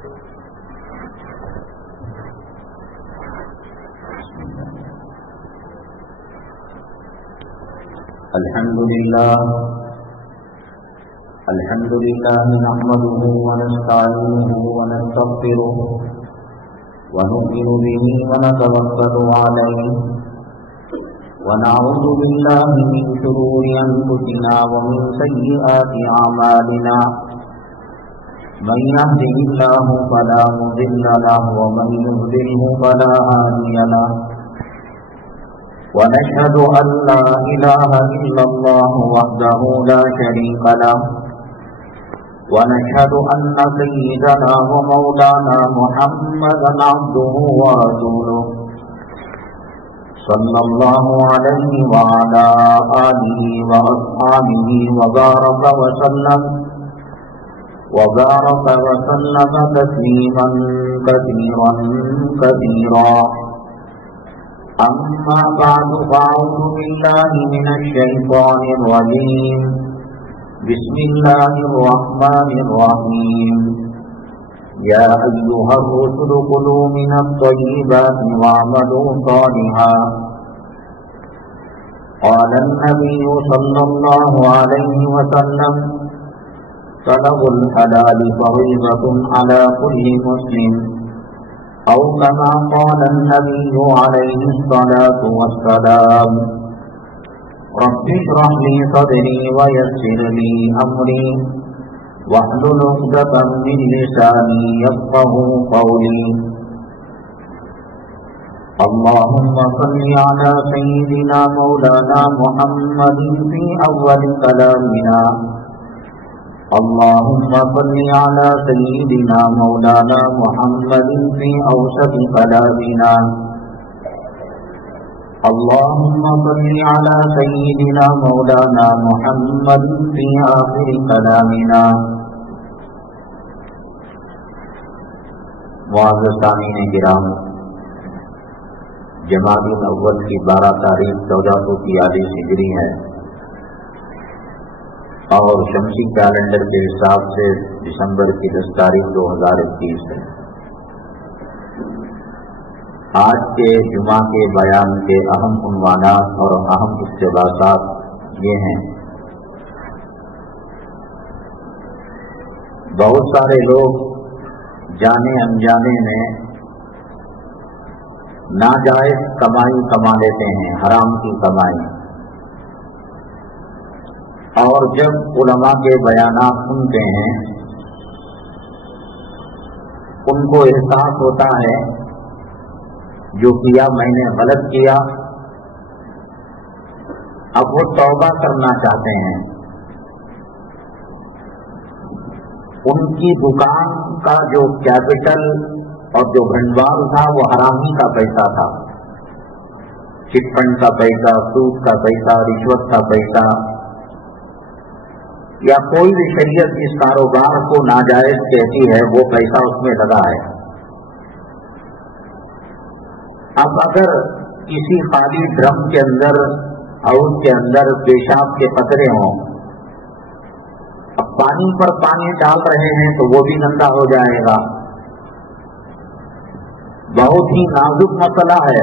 الحمد لله نحمده ونستعينه ونستغفره ونؤمن به ونتوكل عليه ونعوذ بالله من شرور أنفسنا ومن سيئات أعمالنا من يهده الله فلا مضل له ومن يضلله فلا هادي له ونشهد أن لا إله إلا الله وحده لا شريك له ونشهد أن سيدنا ومولانا محمدا عبده ورسوله صلى الله عليه وعلى آله وأصحابه وبارك وسلم تسليما كثيرا كثيرا. أما بعد فأعوذ بالله من الشيطان الرجيم. بسم الله الرحمن الرحيم. يا أيها الرسل كلوا من الطيبات واعملوا صالحا. قال النبي صلى الله عليه وسلم طلب الحلال فريضة على كل مسلم أو كما قال النبي عليه الصلاة والسلام. رب اشرح لي صدري ويسر لي أمري واحلل عقدة من لساني يفقهوا قولي. اللهم صل على سيدنا مولانا محمد في أول كلامنا. اللهم صل على سيدنا مولانا محمد في أوسط كلامنا. اللهم صل على سيدنا مولانا محمد في آخر كلامنا. معزز سامعین کرام، جمادی الاول کی 12 تاریخ 1443 ہجری ہے اور شمسی کیلنڈر کے حساب سے دسمبر کی 10 تاریخ 2021 ہے. آج کے جمعہ کے بیان کے اہم عنوانات اور اہم اقتباسات یہ ہیں. بہت سارے لوگ جانے انجانے میں ناجائز کمائی کما لیتے ہیں، حرام کی کمائی، اور جب علماء کے بیانات سنتے ہیں ان کو احساس ہوتا ہے جو کیا میں نے غلط کیا. اب وہ توبہ کرنا چاہتے ہیں. ان کی دکان کا جو کیپٹل اور جو بھنڈوال تھا وہ حرامی کا پیسہ تھا، چٹ فنڈ کا پیسہ، سود کا پیسہ، رشوت کا پیسہ، یا کوئی بھی شریعت اس کاروبار کو ناجائز کہتی ہے وہ پیسہ اس میں لگا ہے. اب اگر کسی خالی ڈرم کے اندر ہاؤس کے اندر پیشاب کے قطرے ہوں، اب پانی پر پانی ڈال رہے ہیں تو وہ بھی گندا ہو جائے گا. بہت ہی نازک مسئلہ ہے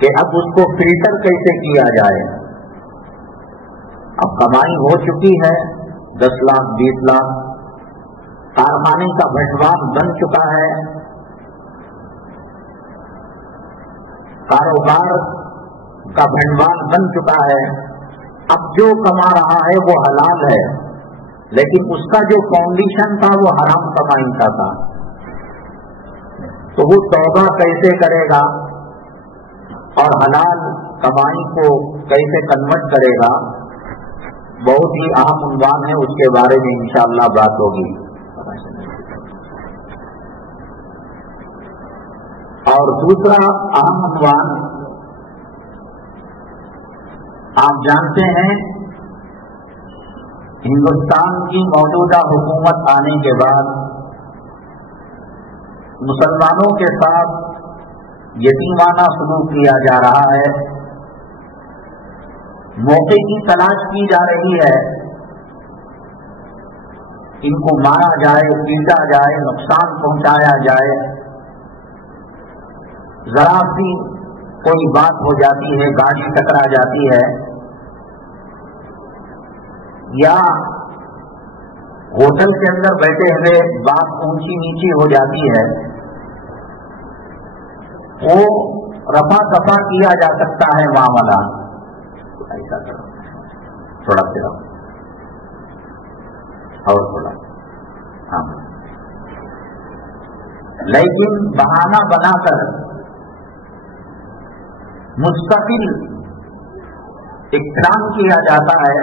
کہ اب اس کو فلٹر کیسے کیا جائے. اب کمائی ہو چکی ہے 10 لاکھ 20 لاکھ، کارخانے کا بھنڈوال بن چکا ہے، کاروبار کا بھنڈوال بن چکا ہے. اب جو کما رہا ہے وہ حلال ہے، لیکن اس کا جو فاؤنڈیشن تھا وہ حرام کمائی کا تھا. تو وہ توبہ کیسے کرے گا اور حلال کمائی کو کیسے کنورٹ کرے گا، بہت ہی اہم عنوان ہے. اس کے بارے میں انشاءاللہ بات ہوگی. اور دوسرا اہم عنوان، آپ جانتے ہیں ہندوستان کی موجودہ حکومت آنے کے بعد مسلمانوں کے ساتھ یتیمانہ سلوک کیا جا رہا ہے، موقع کی تلاش کی جا رہی ہے ان کو مارا جائے، پیٹا جائے، نقصان پہنچایا جائے، ذرا سی کوئی بات ہو جاتی ہے، گاڑی ٹکرا جاتی ہے یا ہوٹل کے اندر بیٹھے ہوئے بات اونچی نیچی ہو جاتی ہے، وہ رفع دفع کیا جا سکتا ہے معاملہ. ایسا کرو، تھوڑا پھر اور تھوڑا، ہاں. لیکن بہانہ بنا کر مستقل اقدام کیا جاتا ہے،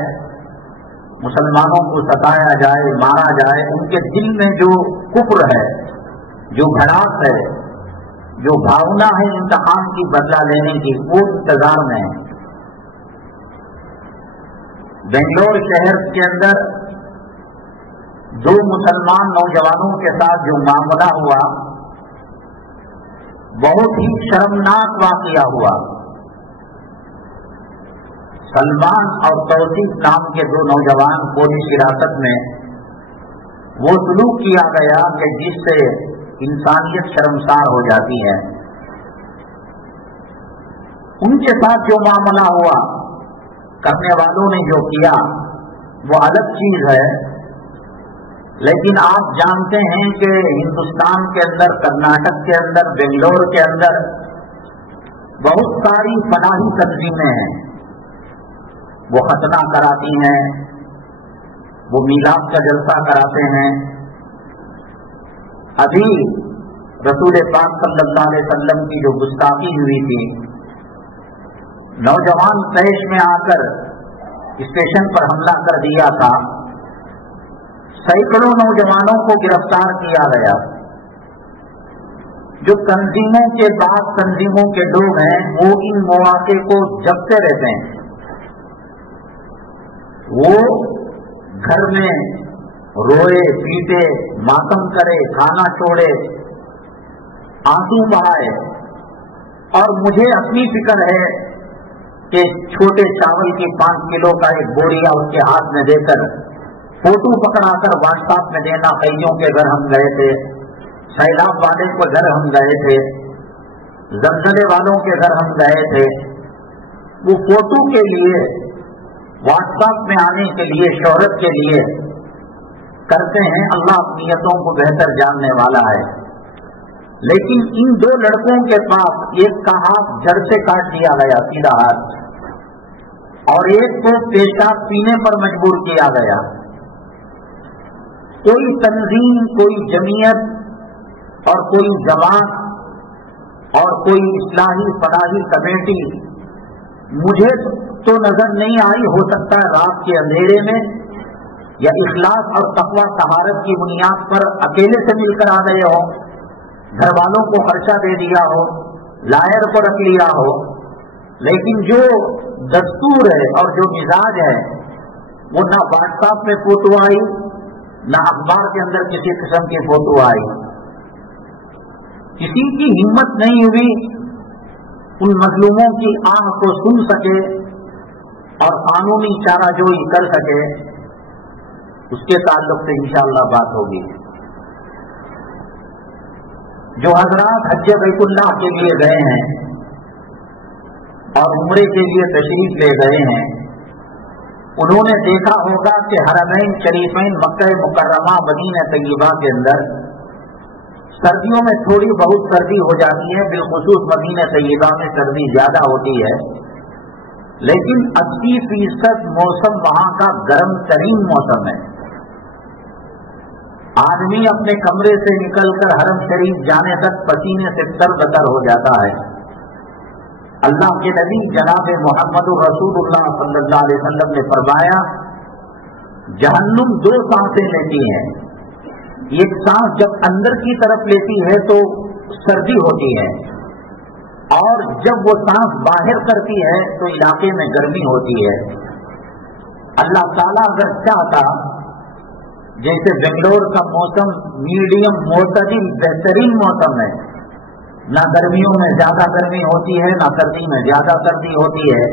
مسلمانوں کو ستایا جائے، مارا جائے، ان کے دل میں جو کفر ہے، جو بھڑاس ہے، جو بھاونا ہے انتقام کی بدلہ لینے کی، وہ انتظار میں ہے. بنگلور شہر کے اندر 2 مسلمان نوجوانوں کے ساتھ جو معاملہ ہوا، بہت ہی شرمناک واقعہ ہوا. سلمان اور توصیف نام کے 2 نوجوان پولیس حراست میں، وہ سلوک کیا گیا کہ جس سے انسانیت شرمسار ہو جاتی ہے. ان کے ساتھ جو معاملہ ہوا، کرنے والوں نے جو کیا وہ الگ چیز ہے، لیکن آپ جانتے ہیں کہ ہندوستان کے اندر، کرناٹک کے اندر، بنگلور کے اندر بہت ساری فلاحی تنظیمیں ہیں. وہ ختنہ کراتی ہیں، وہ میلاد کا جلسہ کراتے ہیں. ابھی رسول پاک صلی اللہ علیہ وسلم کی جو گستاخی ہوئی تھی، نوجوان طیش میں آ کر اسٹیشن پر حملہ کر دیا تھا، سینکڑوں نوجوانوں کو گرفتار کیا گیا. جو تنظیموں کے بعد تنظیموں کے لوگ ہیں، وہ ان مواقع کو جگتے رہتے ہیں. وہ گھر میں روئے پیٹے، ماتم کرے، کھانا چھوڑے، آنسو بہائے، اور مجھے اپنی فکر ہے کہ چھوٹے چاول کی 5 کلو کا ایک بوریا اس کے ہاتھ میں دے کر، فوٹو پکڑا کر واٹس ایپ میں دینا. قیدیوں کے گھر ہم گئے تھے، سیلاب والے کے گھر ہم گئے تھے، زلزلے والوں کے گھر ہم گئے تھے. وہ فوٹو کے لیے، واٹس ایپ میں آنے کے لیے، شہرت کے لیے کرتے ہیں. اللہ اپنی نیتوں کو بہتر جاننے والا ہے. لیکن ان 2 لڑکوں کے پاس ایک کا ہاتھ جڑ سے کاٹ دیا گیا، سیدھا ہاتھ، اور ایک کو پیشاب پینے پر مجبور کیا گیا. کوئی تنظیم، کوئی جمعیت اور کوئی جماعت اور کوئی اصلاحی فلاحی کمیٹی مجھے تو نظر نہیں آئی. ہو سکتا ہے رات کے اندھیرے میں یا اخلاص اور تقوی طہارت کی بنیاد پر اکیلے سے مل کر آ گئے ہو، گھر والوں کو خرچہ دے دیا ہو، لائر کو رکھ لیا ہو. لیکن جو دستور ہے اور جو مزاج ہے، وہ نہ واٹس ایپ میں فوٹو آئی، نہ اخبار کے اندر کسی قسم کی فوٹو آئی. کسی کی ہمت نہیں ہوئی ان مظلوموں کی آہ کو سن سکے اور قانونی چارہ جوئی کر سکے. اس کے تعلق سے انشاءاللہ بات ہوگی. جو حضرات حج بیت اللہ کے لیے گئے ہیں اور عمرے کے لیے تشریف لے گئے ہیں، انہوں نے دیکھا ہوگا کہ حرمین شریفین مکہ مکرمہ مدینہ طیبہ کے اندر سردیوں میں تھوڑی بہت سردی ہو جاتی ہے، بالخصوص مدینہ طیبہ میں سردی زیادہ ہوتی ہے، لیکن 80% موسم وہاں کا گرم ترین موسم ہے. آدمی اپنے کمرے سے نکل کر حرم شریف جانے تک پسینے سے تر بتر ہو جاتا ہے. اللہ کے نبی جناب محمد رسول اللہ صلی اللہ علیہ وسلم نے فرمایا، جہنم 2 سانسیں لیتی ہے. ایک سانس جب اندر کی طرف لیتی ہے تو سردی ہوتی ہے، اور جب وہ سانس باہر کرتی ہے تو علاقے میں گرمی ہوتی ہے. اللہ تعالیٰ اگر چاہتا، جیسے بنگلور کا موسم میڈیم معتدل بہترین موسم ہے، نہ گرمیوں میں زیادہ گرمی ہوتی ہے، نہ سردی میں زیادہ سردی ہوتی ہے،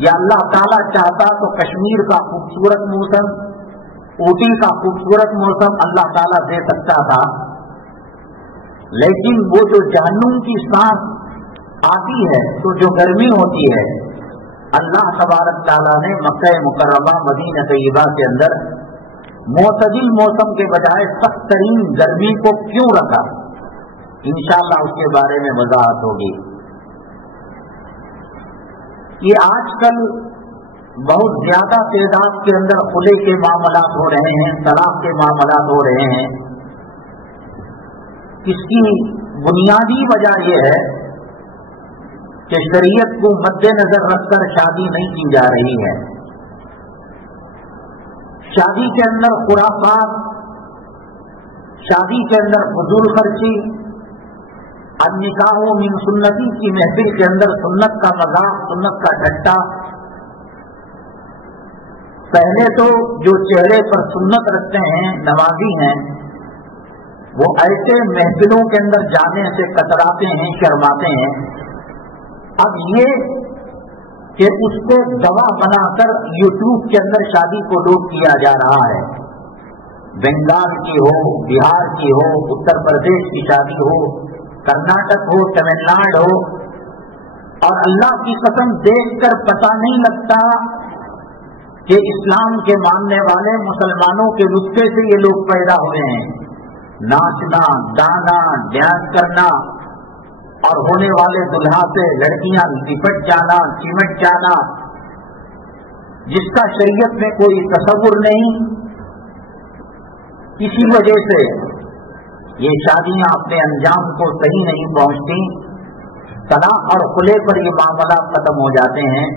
یا اللہ تعالیٰ چاہتا تو کشمیر کا خوبصورت موسم ऊटी का खूबसूरत मौसम अल्लाह ताला दे सकता था, लेकिन वो जो जहन्नुम की सांस आती है तो जो गर्मी होती है, अल्लाह तबारक ताला ने मक्का मुकर्रमा मदीना तैयबा के अंदर मोतदिल मौसम के बजाय सख्त तरीन गर्मी को क्यों रखा, इंशाअल्लाह उसके बारे में वजाहत होगी। ये आजकल बहुत ज्यादा तादाद के अंदर खुले के मामलात हो रहे हैं, तलाक के मामलात हो रहे हैं। इसकी बुनियादी वजह यह है कि शरीयत को मद्देनजर रखकर शादी नहीं की जा रही है। शादी के अंदर खुराफात, शादी के अंदर फजूल खर्ची, अन्निकाहो मिन सुन्नती की महफिल के अंदर सुन्नत का मजाक, सुन्नत का ठट्टा। पहले तो जो चेहरे पर सुन्नत रखते हैं, नमाजी हैं, वो ऐसे महफिलों के अंदर जाने से कतराते हैं, शर्माते हैं। अब ये कि उसको गवाह बनाकर यूट्यूब के अंदर शादी को लोड किया जा रहा है, बंगाल की हो, बिहार की हो, उत्तर प्रदेश की शादी हो, कर्नाटक हो, तमिलनाडु हो, और अल्लाह की कसम देखकर पता नहीं लगता कि इस्लाम के मानने वाले मुसलमानों के रुतबे से ये लोग पैदा हुए हैं। नाचना, गाना, डांस करना और होने वाले दुल्हा से लड़कियां लिपट जाना, चिमट जाना, जिसका शरीयत में कोई तसव्वुर नहीं। इसी वजह से ये शादियां अपने अंजाम को सही नहीं पहुंचती, तलाक और खुले पर ये मामला खत्म हो जाते हैं।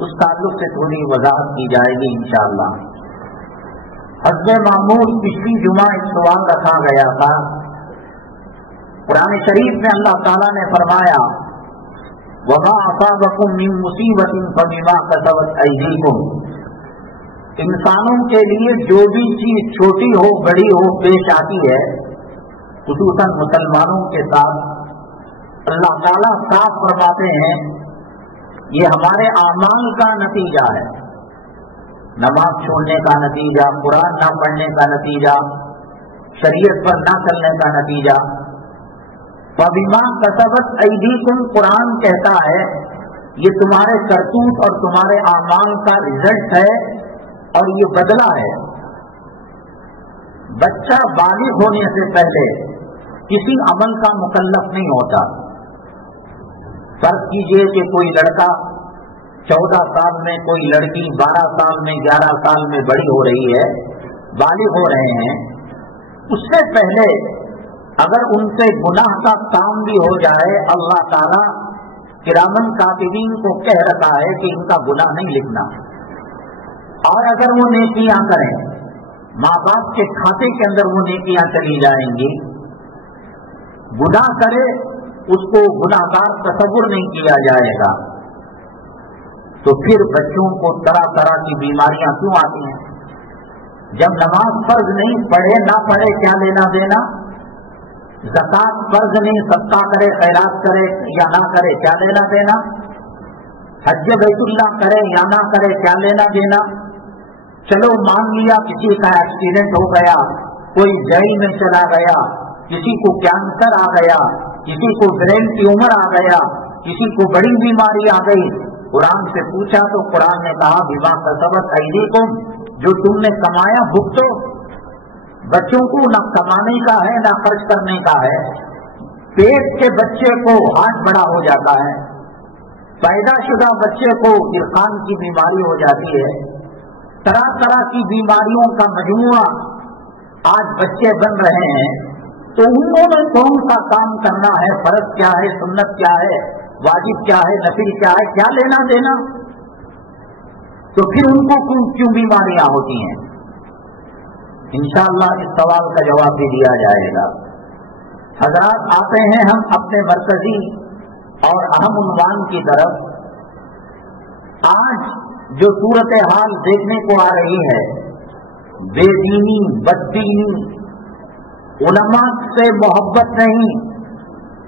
उस ताल्लुक से थोड़ी वजाहत की जाएगी इंशाअल्लाह। हज़रत मामूर पिछली जुमा एक सवाल रखा गया था। कुरान शरीफ में अल्लाह ताला ने फरमाया, वमा असाबकुम मिन मुसीबतिन फबिमा कसबत अयदीकुम। इंसानों के लिए जो भी चीज छोटी हो बड़ी हो पेश आती है, खुसूसन मुसलमानों के साथ अल्लाह ताला साफ फरमाते हैं ये हमारे आमाल का नतीजा है। नमाज छोड़ने का नतीजा, कुरान ना पढ़ने का नतीजा, शरीयत पर ना चलने का नतीजा। फबिमा कसबत अयदीकुम, कुरान कहता है ये तुम्हारे करतूत और तुम्हारे आमाल का रिजल्ट है और ये बदला है। बच्चा बालिग होने से पहले किसी अमल का मुकल्लफ नहीं होता। फर्ज कीजिए कि कोई लड़का 14 साल में, कोई लड़की 12 साल में, 11 साल में बड़ी हो रही है, बालिग हो रहे हैं। उससे पहले अगर उनसे गुनाह का काम भी हो जाए, अल्लाह ताला किरामन कातिबीन को कह रखा है कि इनका गुनाह नहीं लिखना। और अगर वो नेकियां करें, माँ बाप के खाते के अंदर वो नेकियां चली जाएंगी। गुनाह करे उसको गुनाहगार तसव्वुर नहीं किया जाएगा। तो फिर बच्चों को तरह तरह की बीमारियां क्यों आती हैं? जब नमाज फर्ज नहीं, पढ़े ना पढ़े क्या लेना देना, ज़कात फर्ज नहीं, सदका करे, खैरात करे या ना करे क्या लेना देना, हज बैतुल्लाह करे या ना करे क्या लेना देना। चलो मान लिया किसी का एक्सीडेंट हो गया, कोई जेल में चला गया, किसी को कैंसर आ गया, किसी को ब्रेन ट्यूमर आ गया, किसी को बड़ी बीमारी आ गई। कुरान से पूछा तो कुरान ने कहा बिमा कसबत अयदीकुम, जो तुमने कमाया भुगतो। बच्चों को ना कमाने का है ना खर्च करने का है। पेट के बच्चे को हार्ट बड़ा हो जाता है, पैदाशुदा बच्चे को इरफान की बीमारी हो जाती है। तरह तरह की बीमारियों का मजमुआ आज बच्चे बन रहे हैं। तो उन्होंने कौन सा काम करना है, फर्ज क्या है, सुन्नत क्या है, वाजिब क्या है, नफिल क्या है, क्या लेना देना। तो फिर उनको क्यों बीमारियां होती हैं? इंशाअल्लाह इस सवाल का जवाब भी दिया जाएगा। हजरात, आते हैं हम अपने मरकजी और अहम उन्वान की तरफ। आज जो सूरत हाल देखने को आ रही है, बेदीनी, बददीनी, उलमा से मोहब्बत नहीं,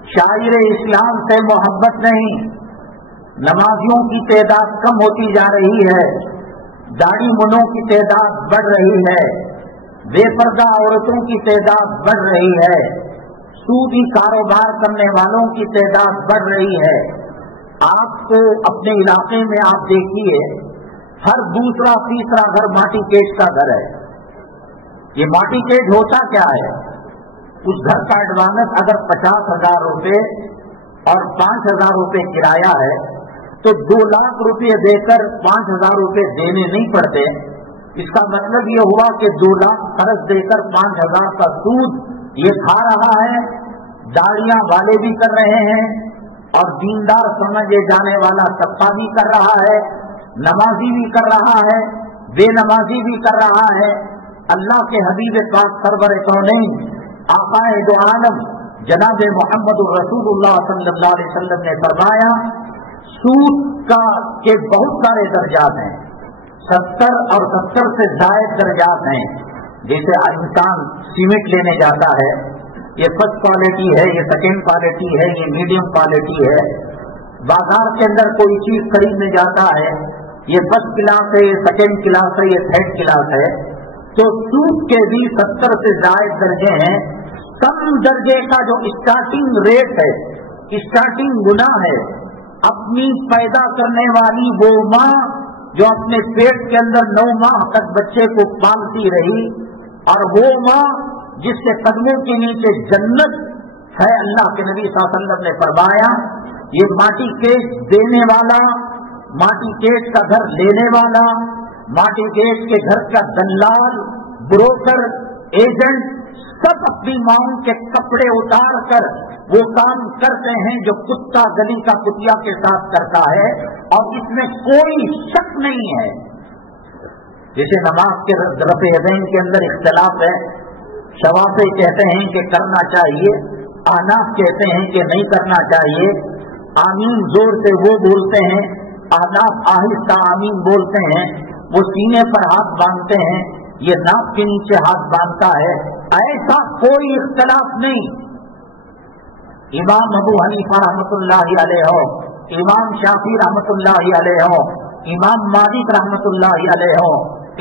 शायर इस्लाम से मोहब्बत नहीं, नमाजियों की तादाद कम होती जा रही है, दाढ़ी मुनों की तादाद बढ़ रही है, بے پردہ عورتوں کی تعداد بڑھ رہی ہے، سودی کاروبار کرنے والوں کی تعداد بڑھ رہی ہے۔ آپ کو اپنے علاقے میں آپ دیکھیے، ہر دوسرا تیسرا گھر ماٹی کیش کا گھر ہے۔ یہ ماٹی کیش ہوتا کیا ہے؟ اس گھر کا ایڈوانس اگر 50,000 روپے اور 5,000 روپے کرایہ ہے تو 2 لاکھ روپے دے کر 5,000 روپے دینے نہیں پڑتے۔ اس کا مطلب یہ ہوا کہ 2 لاکھ قرض دے کر 5,000 کا سود یہ کھا رہا ہے۔ داڑیاں والے بھی کر رہے ہیں اور دیندار سمجھے جانے والا طبقہ بھی کر رہا ہے، نمازی بھی کر رہا ہے، بے نمازی بھی کر رہا ہے۔ اللہ کے حبیب پاک سرور کونین آقائے دو عالم جناب محمد الرسول اللہ صلی اللہ علیہ وسلم نے فرمایا، سود کا کے بہت سارے درجات ہیں، 70 اور 70 سے زائد درجات ہیں۔ جیسے انسان سیمنٹ لینے جاتا ہے، یہ فرسٹ کوالٹی ہے، یہ سیکنڈ کوالٹی ہے، یہ میڈیم کوالٹی ہے۔ بازار کے اندر کوئی چیز خریدنے جاتا ہے، یہ فرسٹ کلاس ہے، یہ سیکنڈ کلاس ہے، یہ تھرڈ کلاس ہے۔ تو سود کے بھی 70 سے زائد درجے ہیں۔ کم درجے کا جو اسٹارٹنگ ریٹ ہے، اسٹارٹنگ گناہ ہے، اپنی پیدا کرنے والی وہ ماں جو اپنے پیٹ کے اندر 9 ماہ تک بچے کو پالتی رہی، اور وہ ماں جس کے قدموں کے نیچے جنت ہے، اللہ کے نبی صلی اللہ علیہ وسلم نے فرمایا یہ ماٹی کیش دینے والا، ماٹی کیش کا گھر لینے والا، ماٹی کیش کے گھر کا دلال، بروکر، ایجنٹ، سب اپنی ماں کے کپڑے اتار کر وہ کام کرتے ہیں جو کتا گلی کا کتیا کے ساتھ کرتا ہے، اور اس میں کوئی شک نہیں ہے۔ جیسے نماز کے رفع یدین کے اندر اختلاف ہے، شوافی کہتے ہیں کہ کرنا چاہیے، احناف کہتے ہیں کہ نہیں کرنا چاہیے۔ آمین زور سے وہ بولتے ہیں، احناف آہستہ آمین بولتے ہیں۔ وہ سینے پر ہاتھ باندھتے ہیں، یہ ناک کے نیچے ہاتھ باندھتا ہے۔ ایسا کوئی اختلاف نہیں۔ امام ابو حنیفہ رحمۃ اللہ علیہ ہو، امام شافعی رحمۃ اللہ علیہ ہو، امام مالک رحمۃ اللہ علیہ ہو،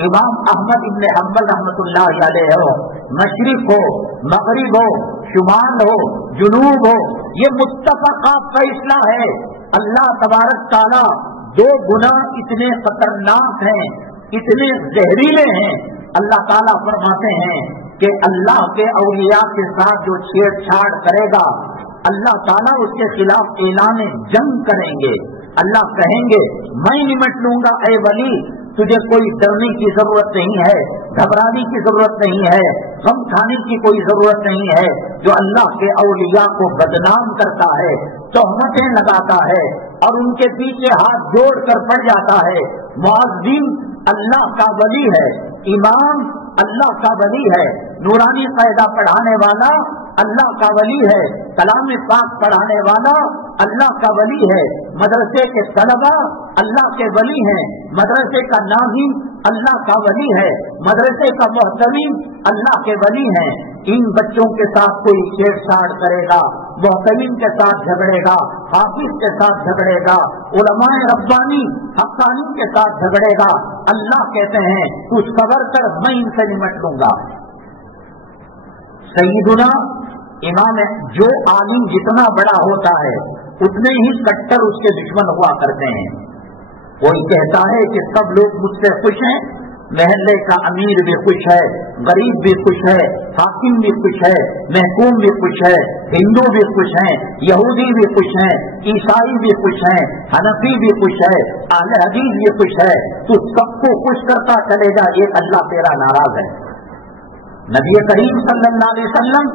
امام احمد ابن حنبل رحمۃ اللہ علیہ ہو، مشرق ہو، مغرب ہو، شمال ہو، جنوب ہو، یہ متفقہ فیصلہ ہے۔ اللہ تبارک تعالیٰ 2 گناہ اتنے خطرناک ہیں، اتنے زہریلے ہیں، اللہ تعالیٰ فرماتے ہیں کہ اللہ کے اولیاء کے ساتھ جو چھیڑ چھاڑ کرے گا، اللہ تعالیٰ اس کے خلاف اعلان جنگ کریں گے۔ اللہ کہیں گے میں نمٹ لوں گا اے ولی، تجھے کوئی ڈرنے کی ضرورت نہیں ہے، گھبرانے کی ضرورت نہیں ہے، غم کھانے کی کوئی ضرورت نہیں ہے۔ جو اللہ کے اولیاء کو بدنام کرتا ہے، تہمتیں لگاتا ہے اور ان کے پیچھے ہاتھ جوڑ کر پڑ جاتا ہے، معذب اللہ کا ولی ہے، امام اللہ کا ولی ہے، نورانی قاعدہ پڑھانے والا اللہ کا ولی ہے، کلام پاک پڑھانے والا اللہ کا ولی ہے، مدرسے کے طلبہ اللہ کے ولی ہیں، مدرسے کا ناظم اللہ کا ولی ہے، مدرسے کا محتمم اللہ کے ولی ہیں۔ ان بچوں کے ساتھ کوئی چھیڑ چھاڑ کرے گا، محتمم کے ساتھ جھگڑے گا، حافظ کے ساتھ جھگڑے گا، علماء ربانی حقانی کے ساتھ جھگڑے گا، اللہ کہتے ہیں تو صبر کر، میں ان سے نمٹ لوں گا۔ سیدنا امام، جو عالم جتنا بڑا ہوتا ہے اتنے ہی کٹر اس کے دشمن ہوا کرتے ہیں۔ کوئی کہتا ہے کہ سب لوگ مجھ سے خوش ہیں، محلے کا امیر بھی خوش ہے، غریب بھی خوش ہے، حاکم بھی خوش ہے، محکوم بھی خوش ہے، ہندو بھی خوش ہیں، یہودی بھی خوش ہیں، عیسائی بھی خوش ہیں، حنفی بھی خوش ہے، اہل حدیث بھی خوش ہے۔ تو سب کو خوش کرتا چلے جا، یہ اللہ تیرا ناراض ہے۔ نبی کریم صلی اللہ علیہ وسلم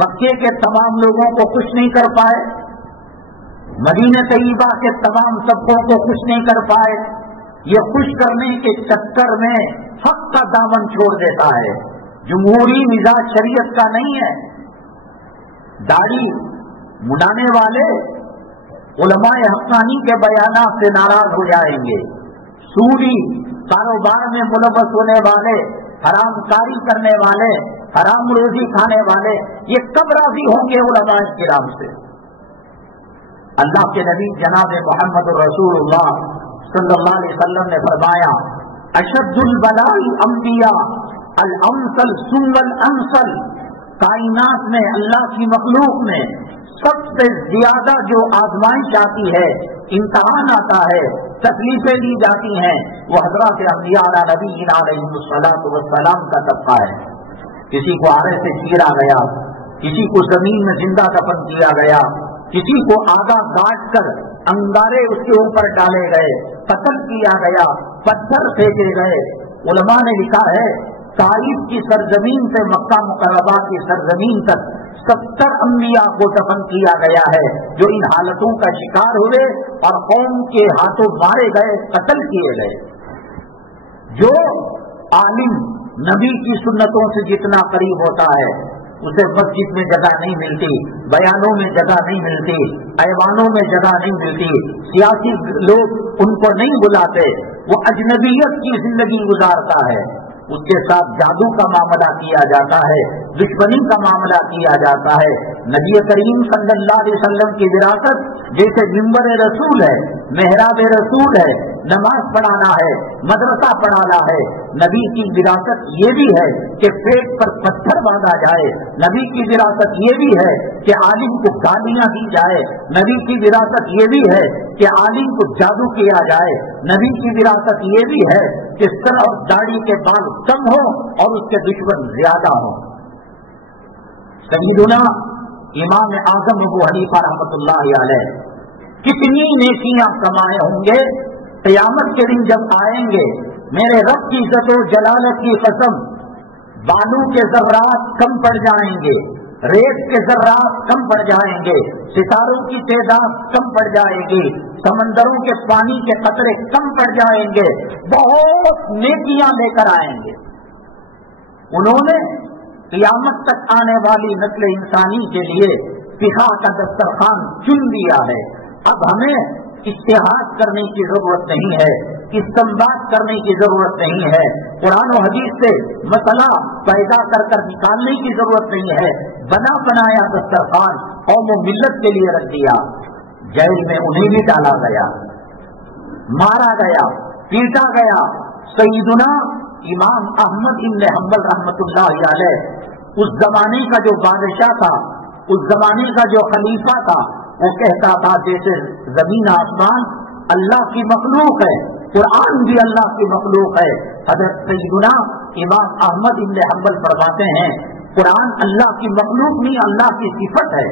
مکے کے تمام لوگوں کو خوش نہیں کر پائے، مدینہ طیبہ کے تمام طبقوں کو خوش نہیں کر پائے۔ یہ خوش کرنے کے چکر میں حق کا دامن چھوڑ دیتا ہے، جمہوری مزاج شریعت کا نہیں ہے۔ داڑھی منانے والے علماء حقانی کے بیانات سے ناراض ہو جائیں گے، سودی کاروبار میں ملوث ہونے والے، حرام کاری کرنے والے، حرام روزی کھانے والے، یہ کب راضی ہوں گے علماء کرام سے؟ اللہ کے نبی جناب محمد رسول اللہ صلی اللہ علیہ وسلم نے فرمایا اشد البلاء انبیاء الامثل ثم الامثل، کائنات میں اللہ کی مخلوق میں سب سے زیادہ جو آزمائش آتی ہے، امتحان آتا ہے، تکلیفیں دی جاتی ہیں، وہ حضرات انبیاء نبینا علیہم الصلاۃ والسلام کا طبقہ ہے۔ کسی کو آرے سے چیرا گیا، کسی کو زمین میں زندہ دفن کیا گیا، کسی کو آدھا کاٹ کر انگارے اس کے اوپر ڈالے گئے، قتل کیا گیا، پتھر پھینکے گئے۔ علماء نے لکھا ہے طائف کی سرزمین سے مکہ مکرمہ کی سرزمین تک 70 انبیاء کو دفن کیا گیا ہے جو ان حالتوں کا شکار ہوئے اور قوم کے ہاتھوں مارے گئے، قتل کیے گئے۔ جو عالم نبی کی سنتوں سے جتنا قریب ہوتا ہے اسے مسجد میں جگہ نہیں ملتی، بیانوں میں جگہ نہیں ملتی، ایوانوں میں جگہ نہیں ملتی، سیاسی لوگ ان کو نہیں بلاتے، وہ اجنبیت کی زندگی گزارتا ہے، اس کے ساتھ جادو کا معاملہ کیا جاتا ہے، دشمنی کا معاملہ کیا جاتا ہے۔ نبی کریم صلی اللہ علیہ وسلم کی وراثت جیسے منبر رسول ہے، محراب رسول ہے، نماز پڑھانا ہے، مدرسہ پڑھانا ہے۔ نبی کی وراثت یہ بھی ہے کہ پیٹ پر پتھر باندھا جائے، نبی کی وراثت یہ بھی ہے کہ عالم کو گالیاں دی جائے، نبی کی وراثت یہ بھی ہے کہ عالم کو جادو کیا جائے، نبی کی وراثت یہ بھی ہے کہ سر اور داڑھی کے بال کم ہو اور اس کے دشمن زیادہ ہوں۔ سیدنا امام اعظم ابو حنیفہ رحمۃ اللہ علیہ کتنی نیکیاں کمائے ہوں گے، قیامت کے دن جب آئیں گے، میرے رب کی عزت و جلالت کی قسم، بالوں کے ذرات کم پڑ جائیں گے، ریت کے ذرات کم پڑ جائیں گے، ستاروں کی تعداد کم پڑ جائے گی، سمندروں کے پانی کے قطرے کم پڑ جائیں گے، بہت نیکیاں لے کر آئیں گے۔ انہوں نے قیامت تک آنے والی نسل انسانی کے لیے فقہ کا دسترخوان چن دیا ہے۔ اب ہمیں اجتہاد کرنے کی ضرورت نہیں ہے، استنباط کرنے کی ضرورت نہیں ہے، قرآن و حدیث سے مسئلہ پیدا کر نکالنے کی ضرورت نہیں ہے۔ بنا بنایا دسترخوان قوم و ملت کے لیے رکھ دیا، جیل میں انہیں بھی ڈالا گیا، مارا گیا، پیٹا گیا۔ سیدنا امام احمد بن حنبل رحمۃ اللہ علیہ اس زمانے کا جو بادشاہ تھا، اس زمانے کا جو خلیفہ تھا، وہ کہتا تھا جیسے زمین آسمان اللہ کی مخلوق ہے، قرآن بھی اللہ کی مخلوق ہے۔ حضرت سیدنا امام احمد بن حنبل فرماتے ہیں قرآن اللہ کی مخلوق نہیں، اللہ کی صفت ہے۔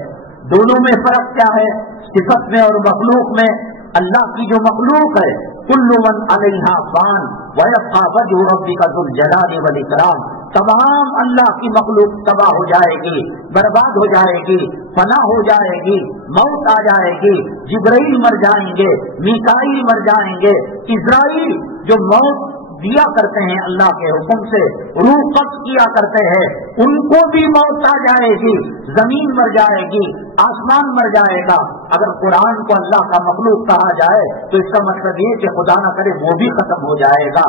دونوں میں فرق کیا ہے؟ صفت میں اور مخلوق میں۔ اللہ کی جو مخلوق ہے کل من علیہا فان ویبقی وجہ ربک ذو الجلال والاکرام، تمام اللہ کی مخلوق تباہ ہو جائے گی، برباد ہو جائے گی، فنا ہو جائے گی، موت آ جائے گی، جبرائیل مر جائیں گے، میکائیل مر جائیں گے، اسرائیل جو موت دیا کرتے ہیں اللہ کے حکم سے، روح قبض کیا کرتے ہیں، ان کو بھی موت آ جائے گی، زمین مر جائے گی، آسمان مر جائے گا۔ اگر قرآن کو اللہ کا مخلوق کہا جائے تو اس کا مطلب یہ کہ خدا نہ کرے وہ بھی ختم ہو جائے گا۔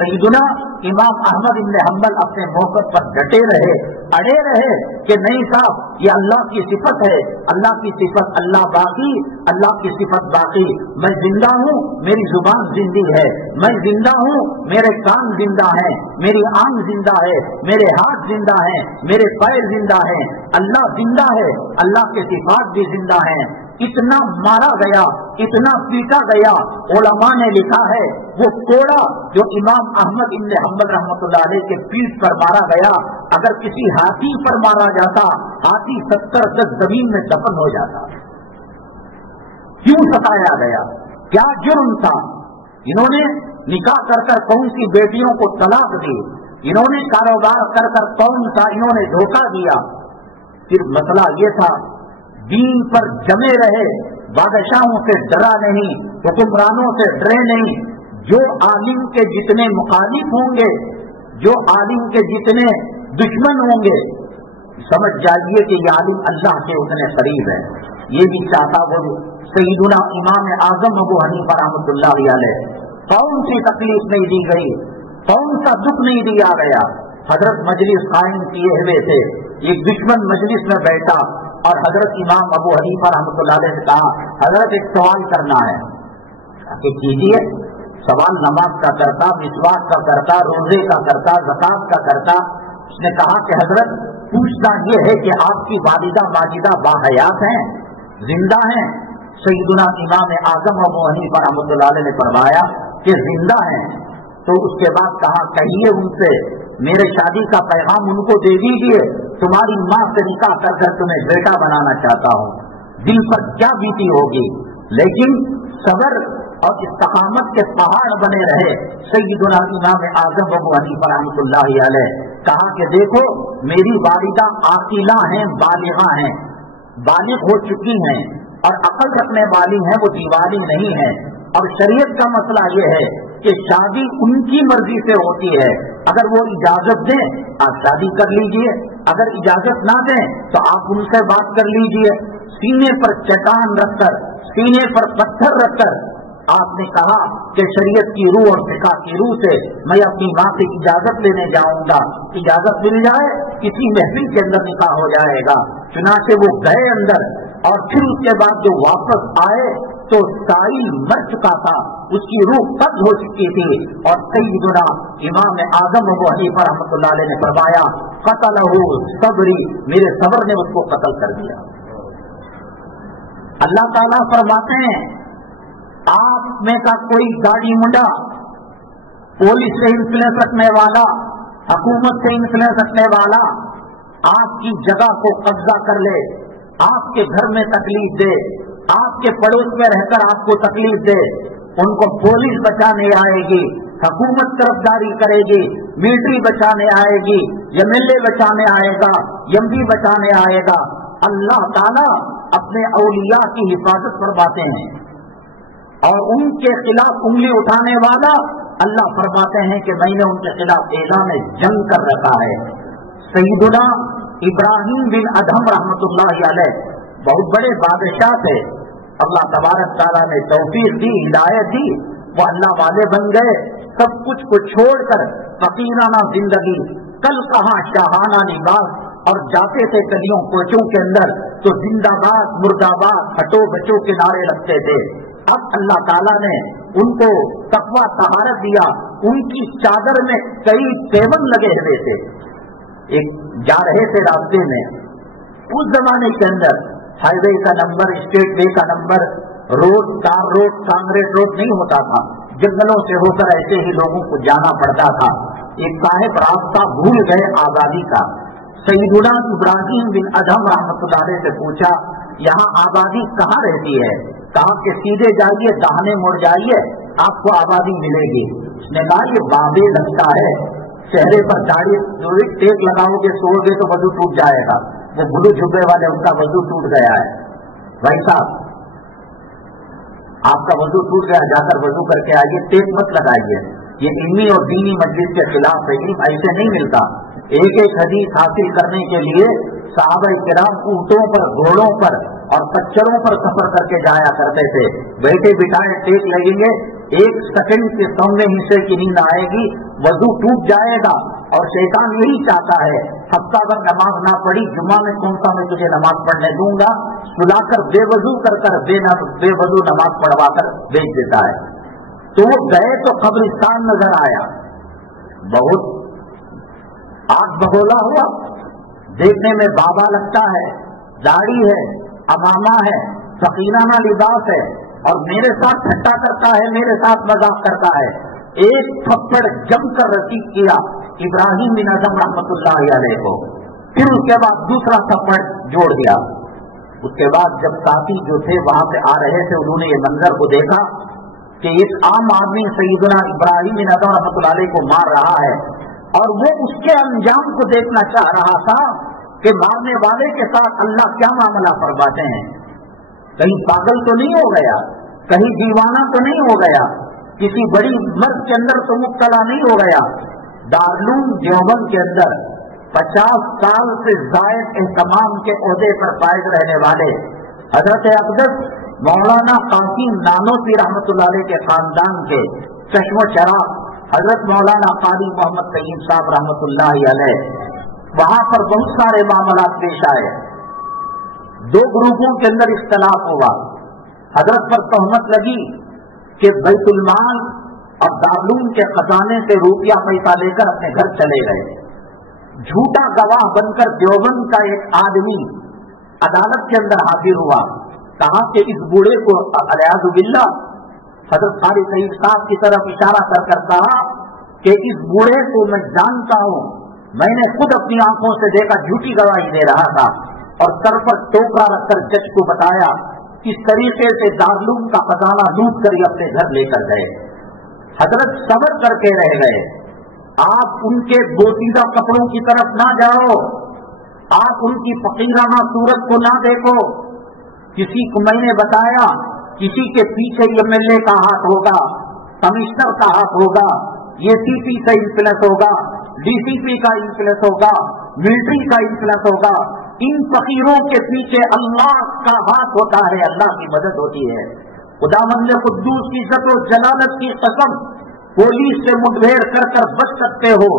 سیدنا امام احمد بن حنبل اپنے موقف پر ڈٹے رہے، اڑے رہے کہ نہیں صاحب یہ اللہ کی صفت ہے، اللہ کی صفت اللہ باقی، اللہ کی صفت باقی، میں زندہ ہوں، میری زبان زندی ہے، میں زندہ ہوں، میرے کان زندہ ہیں، میری آنکھ زندہ ہے، میرے ہاتھ زندہ ہیں، میرے پیر زندہ ہیں، اللہ زندہ ہے، اللہ کے صفات بھی زندہ ہیں۔ اتنا مارا گیا، اتنا پیٹا گیا، علماء نے لکھا ہے وہ کوڑا جو امام احمد بن حنبل رحمۃ اللہ علیہ کے پیٹھ پر مارا گیا، اگر کسی ہاتھی پر مارا جاتا ہاتھی 70 گز زمین میں دفن ہو جاتا۔ کیوں ستایا گیا؟ کیا جرم تھا؟ انہوں نے نکاح کر کر کون سی بیٹیوں کو طلاق دی، انہوں نے کاروبار کر کر کون سا انہوں نے دھوکہ دیا۔ پھر مسئلہ یہ تھا دین پر جمے رہے، بادشاہوں سے ڈرا نہیں، حکمرانوں سے ڈرے نہیں۔ جو عالم کے جتنے مخالف ہوں گے، جو عالم کے جتنے دشمن ہوں گے، سمجھ جائیے کہ یہ عالم اللہ کے اتنے قریب ہے۔ یہ بھی چاہتا وہ سیدنا امام اعظم ابو حنیفہ رحمۃ اللہ علیہ کون سی تکلیف نہیں دی گئی، کون سا دکھ نہیں دیا گیا۔ حضرت مجلس قائم کیے ہوئے تھے، ایک دشمن مجلس میں بیٹھا اور حضرت امام ابو حنیفہ رحمۃ اللہ علیہ نے کہا حضرت ایک سوال کرنا ہے کہ کیجیے۔ سوال نماز کا کرتا، مسواک کا کرتا، روزے کا کرتا، زکات کا کرتا. اس نے کہا کہ حضرت پوچھنا یہ ہے کہ آپ کی والدہ ماجدہ باحیات ہیں، زندہ ہیں؟ سیدنا امام اعظم ابو حنیفہ رحمۃ اللہ علیہ نے فرمایا کہ زندہ ہیں. تو اس کے بعد کہا کہیے ان سے میرے شادی کا پیغام ان کو دے دیجیے، تمہاری ماں سے نکاح کر کر تمہیں بیٹا بنانا چاہتا ہوں. دل پر کیا بیتی ہوگی، لیکن صبر اور استقامت کے پہاڑ بنے رہے. سیدنا امام اعظم ابو حنیفہ رحمۃ اللہ علیہ کہا کہ دیکھو میری والدہ عاقلہ ہیں، بالغہ ہیں، بالغ ہو چکی ہیں اور عقل رکھنے والی ہیں، وہ دیوالی نہیں ہے. اور شریعت کا مسئلہ یہ ہے کہ شادی ان کی مرضی سے ہوتی ہے. اگر وہ اجازت دیں آپ شادی کر لیجئے، اگر اجازت نہ دیں تو آپ ان سے بات کر لیجئے. سینے پر چٹان رکھ کر، سینے پر پتھر رکھ کر آپ نے کہا کہ شریعت کی روح اور فقہ کی روح سے میں اپنی ماں سے اجازت لینے جاؤں گا. اجازت مل جائے کسی محفل کے اندر نکاح ہو جائے گا. چنانچہ وہ گئے اندر، اور پھر اس کے بعد جو واپس آئے تو سائل مر چکا تھا، اس کی روح قبض ہو چکی تھی. اور سیدنا امام اعظم ابو حنیفہ رحمۃ اللہ علیہ نے فرمایا قتلہ صبری، میرے صبر نے اس کو قتل کر دیا. اللہ تعالیٰ فرماتے ہیں آپ میں کا کوئی گاڑی منڈا، پولیس سے انفلوئنس رکھنے والا، حکومت سے انفلوئنس رکھنے والا آپ کی جگہ کو قبضہ کر لے، آپ کے گھر میں تکلیف دے، آپ کے پڑوس میں رہ کر آپ کو تکلیف دے، ان کو پولیس بچانے آئے گی، حکومت طرفداری کرے گی، ملٹری بچانے آئے گی، MLA بچانے آئے گا، MP بچانے آئے گا. اللہ تعالیٰ اپنے اولیاء کی حفاظت فرماتے ہیں، اور ان کے خلاف انگلی اٹھانے والا اللہ فرماتے ہیں کہ میں نے ان کے خلاف اعلان جنگ کر رکھا ہے. سیدنا ابراہیم بن ادہم رحمۃ اللہ علیہ بہت بڑے بادشاہ تھے. اللہ تبارک تعالیٰ نے توفیق دی، ہدایت دی، وہ اللہ والے بن گئے. سب کچھ کو چھوڑ کر فقیرانہ زندگی، کل کہاں شاہانہ لباس، اور جاتے تھے گلیوں کوچوں کے اندر تو زندہ باد مردہ باد ہٹو بچوں کے نعرے لگتے تھے. اب اللہ تعالیٰ نے ان کو تقویٰ طہارت دیا. ان کی چادر میں کئی پیون لگے ہوئے تھے. ایک جا رہے تھے راستے میں، اس زمانے کے اندر ہائی وے کا نمبر، اسٹیٹ وے کا نمبر، روڈ، تار روڈ، کانگریٹ روڈ نہیں ہوتا تھا. جنگلوں سے ہو کر ایسے ہی لوگوں کو جانا پڑتا تھا. ایک صاحب راستہ بھول گئے آبادی کا. سیدنا ابراہیم بن ادہم رحمۃ اللہ علیہ سے پوچھا یہاں آبادی کہاں رہتی ہے؟ کہا کہ سیدھے جائیے، داہنے مڑ جائیے، آپ کو آبادی ملے گی. اس نے کہا یہ بامبے لگتا ہے، چہرے پر داڑھی جو ایک ٹیک لگاؤ گے سو گے تو وضو ٹوٹ جائے گا. وہ بلو جھبے والے ان کا وضو ٹوٹ گیا ہے. بھائی صاحب آپ کا وضو ٹوٹ گیا، جا کر وضو کر کے آئیے، ٹیک مت لگائیے. یہ علمی اور دینی مجلس کے خلاف ہے. علم ایسے نہیں ملتا. ایک ایک حدیث حاصل کرنے کے لیے صحابہ کرام اونٹوں پر، گھوڑوں پر اور پچروں پر سفر کر کے جایا کرتے تھے. بیٹھے بٹھائے ٹیک لگیں گے، ایک سیکنڈ کے سونے حصے کی نیند آئے گی، وضو ٹوٹ جائے گا. اور شیطان یہی چاہتا ہے ہفتہ بھر نماز نہ پڑھی، جمعہ میں کون سا میں تجھے نماز پڑھنے دوں گا، سلا کر بے وضو کر بے وضو نماز پڑھوا کر بیچ دیتا ہے. تو وہ گئے تو قبرستان نظر آیا، بہت آگ بگولا ہوا، دیکھنے میں بابا لگتا ہے، داڑھی ہے، امامہ ہے، فقیرانہ لباس ہے، اور میرے ساتھ ٹھٹا کرتا ہے، میرے ساتھ مذاق کرتا ہے. ایک تھپڑ جم کر رسید کیا ابراہیم بن ادہم رحمۃ اللہ علیہ کو. پھر اس کے بعد دوسرا تھپڑ جوڑ دیا. اس کے بعد جب ساتھی جو تھے وہاں سے آ رہے تھے، انہوں نے یہ منظر کو دیکھا کہ ایک عام آدمی سیدنا ابراہیم بن ادہم رحمۃ اللہ علیہ کو مار رہا ہے، اور وہ اس کے انجام کو دیکھنا چاہ رہا تھا کہ مارنے والے کے ساتھ اللہ کیا معاملہ فرماتے ہیں. کہیں پاگل تو نہیں ہو گیا، کہیں دیوانہ تو نہیں ہو گیا، کسی بڑی مرض کے اندر تو مبتلا نہیں ہو گیا. دارالعلوم دیوبند کے اندر 50 سال سے زائد اہتمام کے عہدے پر فائز رہنے والے حضرت اقدس مولانا قاسم نانوتوی رحمۃ اللہ علیہ کے خاندان کے چشم و چراغ حضرت مولانا قاری محمد طیب صاحب رحمۃ اللہ علیہ، وہاں پر بہت سارے معاملات پیش آئے. 2 گروپوں کے اندر اختلاف ہوا. حضرت پر تہمت لگی کہ بیت المال और दारुल के खजाने से रुपया पैसा लेकर अपने घर चले गए। झूठा गवाह बनकर देवबंद का एक आदमी अदालत के अंदर हाजिर हुआ। कहा कि इस बूढ़े को अलियाज़ु बिल्लाह, हज़रत क़ारी सईद साहब की तरफ इशारा कर कहा कि इस बूढ़े को मैं जानता हूँ, मैंने खुद अपनी आंखों से देखा, झूठी गवाही दे रहा था। और सर पर टोकरा रखकर जज को बताया, इस तरीके से दारुल का खजाना लूट कर अपने घर लेकर गए। हजरत सब्र करके रह गए। आप उनके बोसीदा कपड़ों की तरफ ना जाओ, आप उनकी फकीराना सूरत को ना देखो। किसी को मैंने बताया, किसी के पीछे एमएलए का हाथ होगा, कमिश्नर का हाथ होगा, एसीपी का इन्फ्लुएंस होगा, डीसीपी का इन्फ्लुएंस होगा, मिलिट्री का इन्फ्लुएंस होगा। इन फकीरों के पीछे अल्लाह का हाथ होता है, अल्लाह की मदद होती है। खुदावंद कुद्दूस की इज्जत और जलालत की कसम, पुलिस से मुठभेड़ कर बच सकते हो,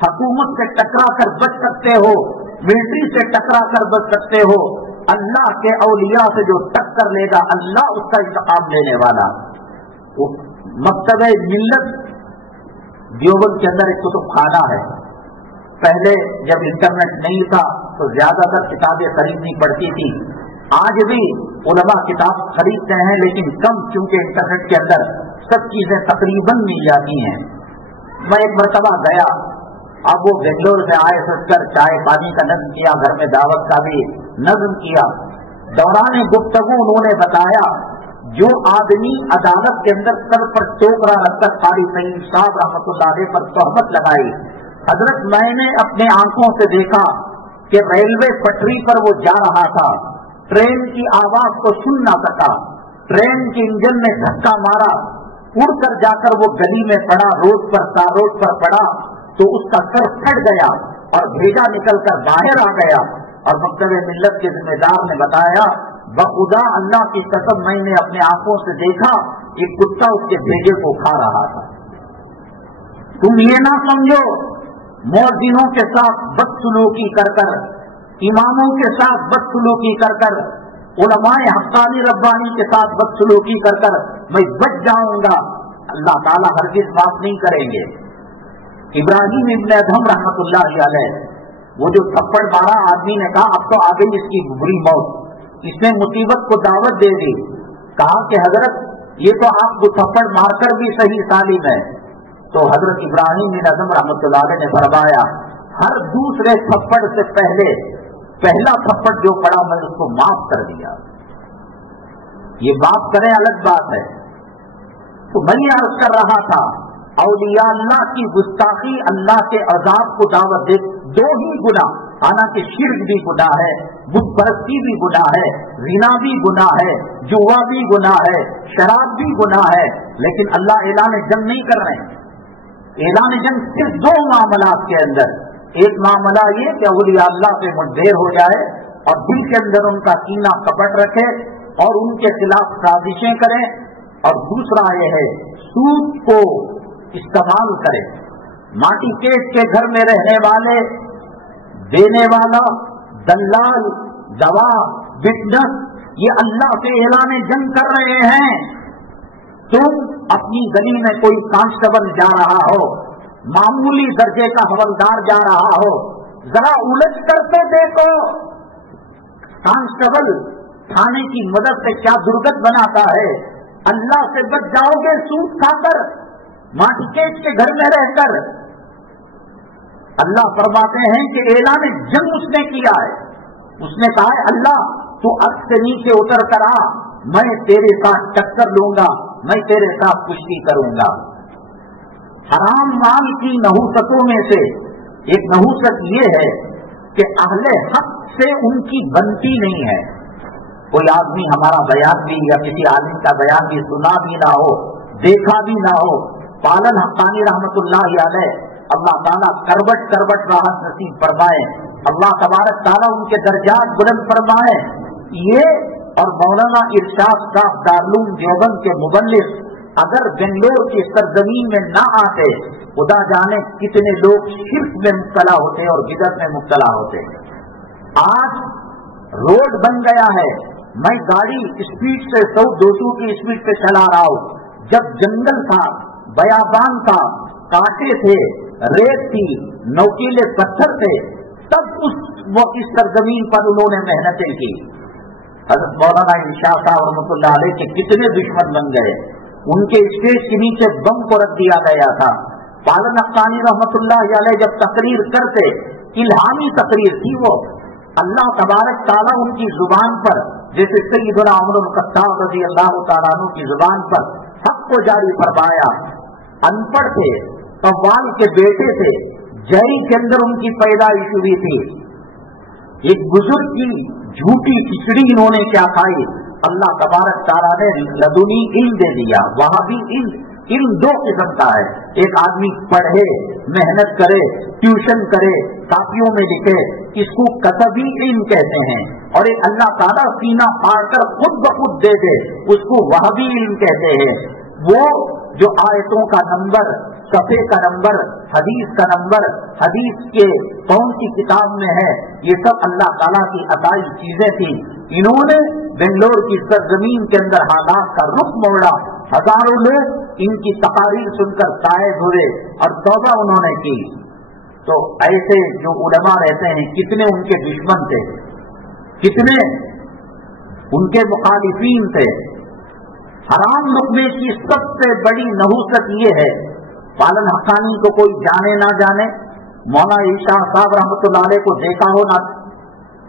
हुकूमत से टकरा कर बच सकते हो, मिलिट्री से टकरा कर बच सकते हो। अल्लाह के औलिया से जो टक्कर लेगा, अल्लाह उसका इंतकाम लेने वाला। मकतबे मिल्लत देवबंद के अंदर एक कुतुब खाना है। पहले जब इंटरनेट नहीं था तो ज्यादातर किताबें खरीदनी पड़ती थी। आज भी उलमा किताब खरीदते हैं, लेकिन कम, क्योंकि इंटरनेट के अंदर सब चीजें तकरीबन मिल जाती हैं। मैं एक मरतबा गया, अब वो बेंगलोर से आए, सोचकर चाय पानी का नज्म किया, घर में दावत का भी नज्म किया। दौरान गुफ्तगू उन्होंने बताया, जो आदमी अदालत के अंदर सर पर टोकरा रखकर क़ारी सईद साहब रहमतुल्लाह अलैह पर तोहमत लगाई, हजरत मैंने अपने आंखों से देखा कि रेलवे पटरी पर वो जा रहा था, ट्रेन की आवाज को सुन ना सका, ट्रेन के इंजन ने धक्का मारा, उड़कर जाकर वो गली में पड़ा, रोड पर पड़ा, तो उसका सर फट गया और भेजा निकलकर बाहर आ गया। और मकतबे मिल्लत के जिम्मेदार ने बताया, बखुदा अल्लाह की कसम मैंने अपने आंखों से देखा, एक कुत्ता उसके भेजे को खा रहा था। तुम ये ना समझो मौज़िनों के साथ बदसलूकी कर इमामों के साथ बदसलूकी कर उलमाए हक्कानी रब्बानी के साथ बदसलूकी कर मैं बच जाऊंगा। अल्लाह ताला हरगिज़ माफ नहीं करेंगे। इब्राहिम इब्न अदहम रहमतुल्लाह अलैह, वो जो थप्पड़ मारा, आदमी ने कहा अब तो आ गई इसकी बुरी मौत, इसने मुसीबत को दावत दे दी। कहा कि हजरत ये तो आपको थप्पड़ मारकर भी सही सालिम है। तो हजरत इब्राहिम बिन अदहम रहमतुल्लाह अलैह ने फरमाया, हर दूसरे थप्पड़ से पहला थप्पड़ जो पड़ा मैं उसको माफ कर दिया। ये माफ करें अलग बात है। तो मैं अर्ज कर रहा था, औलिया अल्लाह की गुस्ताखी, अल्लाह के अजाब को दावत दे, दो ही गुनाह, हालांकि शिर्क भी गुनाह है, बुत परस्ती भी गुनाह है, ज़िना भी गुनाह है, जुआ भी गुनाह है, शराब भी गुनाह है, लेकिन अल्लाह ऐलान जंग नहीं कर रहे हैं। ऐलान जंग सिर्फ दो मामलात के अंदर, एक मामला ये कि औलिया अल्लाह से मुठभेड़ हो जाए और दिल के अंदर उनका कीना कपट रखे और उनके खिलाफ साजिशें करें, और दूसरा ये है सूद को इस्तेमाल करे। माटी केस के घर में रहने वाले, देने वाला, दल्लाल, गवाह, विटनेस, ये अल्लाह से ऐलान जंग कर रहे हैं। तुम अपनी गली में कोई कांस्टेबल जा रहा हो, मामूली दर्जे का हवलदार जा रहा हो, जरा उलझ करके देखो, कांस्टेबल थाने की मदद से क्या दुर्गत बनाता है। अल्लाह से बच जाओगे सूद खाकर, माटी केस के घर में रहकर। अल्लाह फरमाते हैं कि ऐलान जंग उसने किया है। उसने कहा है, अल्लाह तू अर्श से नीचे उतर कर आ, मैं तेरे साथ टक्कर लूंगा, मैं तेरे साथ कुश्ती करूंगा। हराम माल की नहूसतों में से एक नहूसत ये है कि अहले हक से उनकी बनती नहीं है। कोई आदमी हमारा बयान भी या किसी आदमी का बयान भी सुना भी ना हो, देखा भी ना हो, पालन हक्कानी रहमतुल्लाह अलैह, अल्लाह ताला करबट करबट राहत नसीब फरमाए, अल्लाह तबारक ताला उनके दर्जात बुलंद फरमाए। ये और मौलाना इरशाद साहब दारुल देवबंद के मुबल्लिग अगर बेंगलोर की सरजमीन में ना आते, खुदा जाने कितने लोग शिर्क में मुब्तला होते और बिदअत में मुब्तला होते। आज रोड बन गया है, मैं गाड़ी स्पीड से 100-200 की स्पीड से चला रहा हूँ। जब जंगल था बयाबान था, कांटे थे, रेत थी, नोकीले पत्थर थे, तब इस सरजमीन पर उन्होंने मेहनतें की। हज़रत मौलाना इरशाद साहब रहमतुल्लाह अलैह के कितने दुश्मन बन गए, उनके स्टेज के नीचे बम को रख दिया गया था। पालन हक्कानी रहमतुल्लाह अलैह जब तकरीर करते, इल्हामी तकरीर थी वो, अल्लाह तबारक ताला उनकी जुबान पर, जैसे सैयदना उमर इब्न खत्ताब रज़ी अल्लाह तआला अन्हु की जुबान पर हक को जारी फरमाया। अनपढ़ थे, कव्वाल के बेटे थे, जरी के अंदर उनकी पैदाइश हुई थी। एक बुजुर्ग की झूठी खिचड़ी इन्होंने क्या खाई, अल्लाह तबारक ताला ने लदुनी इल्म दे दिया। वहां भी इल्म दो किस्म का है, एक आदमी पढ़े, मेहनत करे, ट्यूशन करे, कापियों में लिखे, इसको कसबी इल्म कहते हैं, और एक अल्लाह ताला सीना फाड़ कर खुद ब खुद दे दे, उसको वहबी इल्म कहते हैं। वो जो आयतों का नंबर, सफ़े का नंबर, हदीस का नंबर, हदीस के कौन सी किताब में है, ये सब अल्लाह ताला की अताई चीजें थी। इन्होंने बेंगलोर की सरजमीन के अंदर हालात का रुख मोड़ा। हजारों लोग इनकी तकारीर सुनकर शायद हुए और तौबा उन्होंने की। तो ऐसे जो उलमा रहते हैं, कितने उनके दुश्मन थे, कितने उनके मुखालिफीन थे। हराम लुकमे की सबसे बड़ी नहुसत ये है, पालन हक्कानी को कोई जाने ना जाने, मौलाना इरशाद साहब रहमतुल्लाह अलैह को देखा हो ना,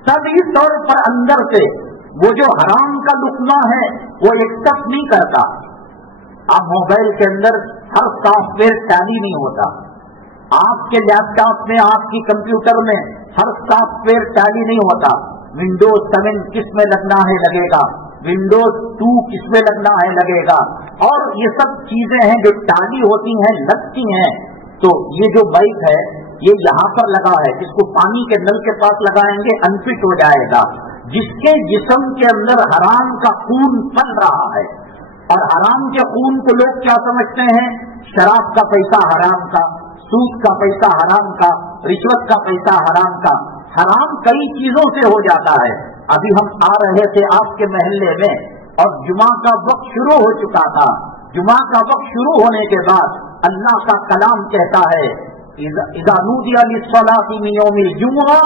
सभी तौर पर अंदर से वो जो हराम का लुकमा है वो एक्सेप्ट नहीं करता। आप मोबाइल के अंदर हर सॉफ्टवेयर टैली नहीं होता, आपके लैपटॉप में, आपकी कंप्यूटर में हर सॉफ्टवेयर टैली नहीं होता। विंडोज 7 किस में लगना है लगेगा, विंडोज 2 किस में लगना है लगेगा, और ये सब चीजें हैं जो टैली होती हैं, लगती हैं। तो ये जो बाइक है ये यहाँ पर लगा है, इसको पानी के नल के पास लगाएंगे अनफिट हो जाएगा। जिसके जिस्म के अंदर हराम का खून पल रहा है, और हराम के खून को लोग क्या समझते हैं, शराब का पैसा हराम का, सूद का पैसा हराम का, रिश्वत का पैसा हराम का। हराम कई चीजों से हो जाता है। अभी हम आ रहे थे आपके महल्ले में और जुमा का वक्त शुरू हो चुका था। जुमा का वक्त शुरू होने के बाद अल्लाह का कलाम कहता है, इज़ा नूदिया लिस्सलाति मिन यौमिल जुमुआ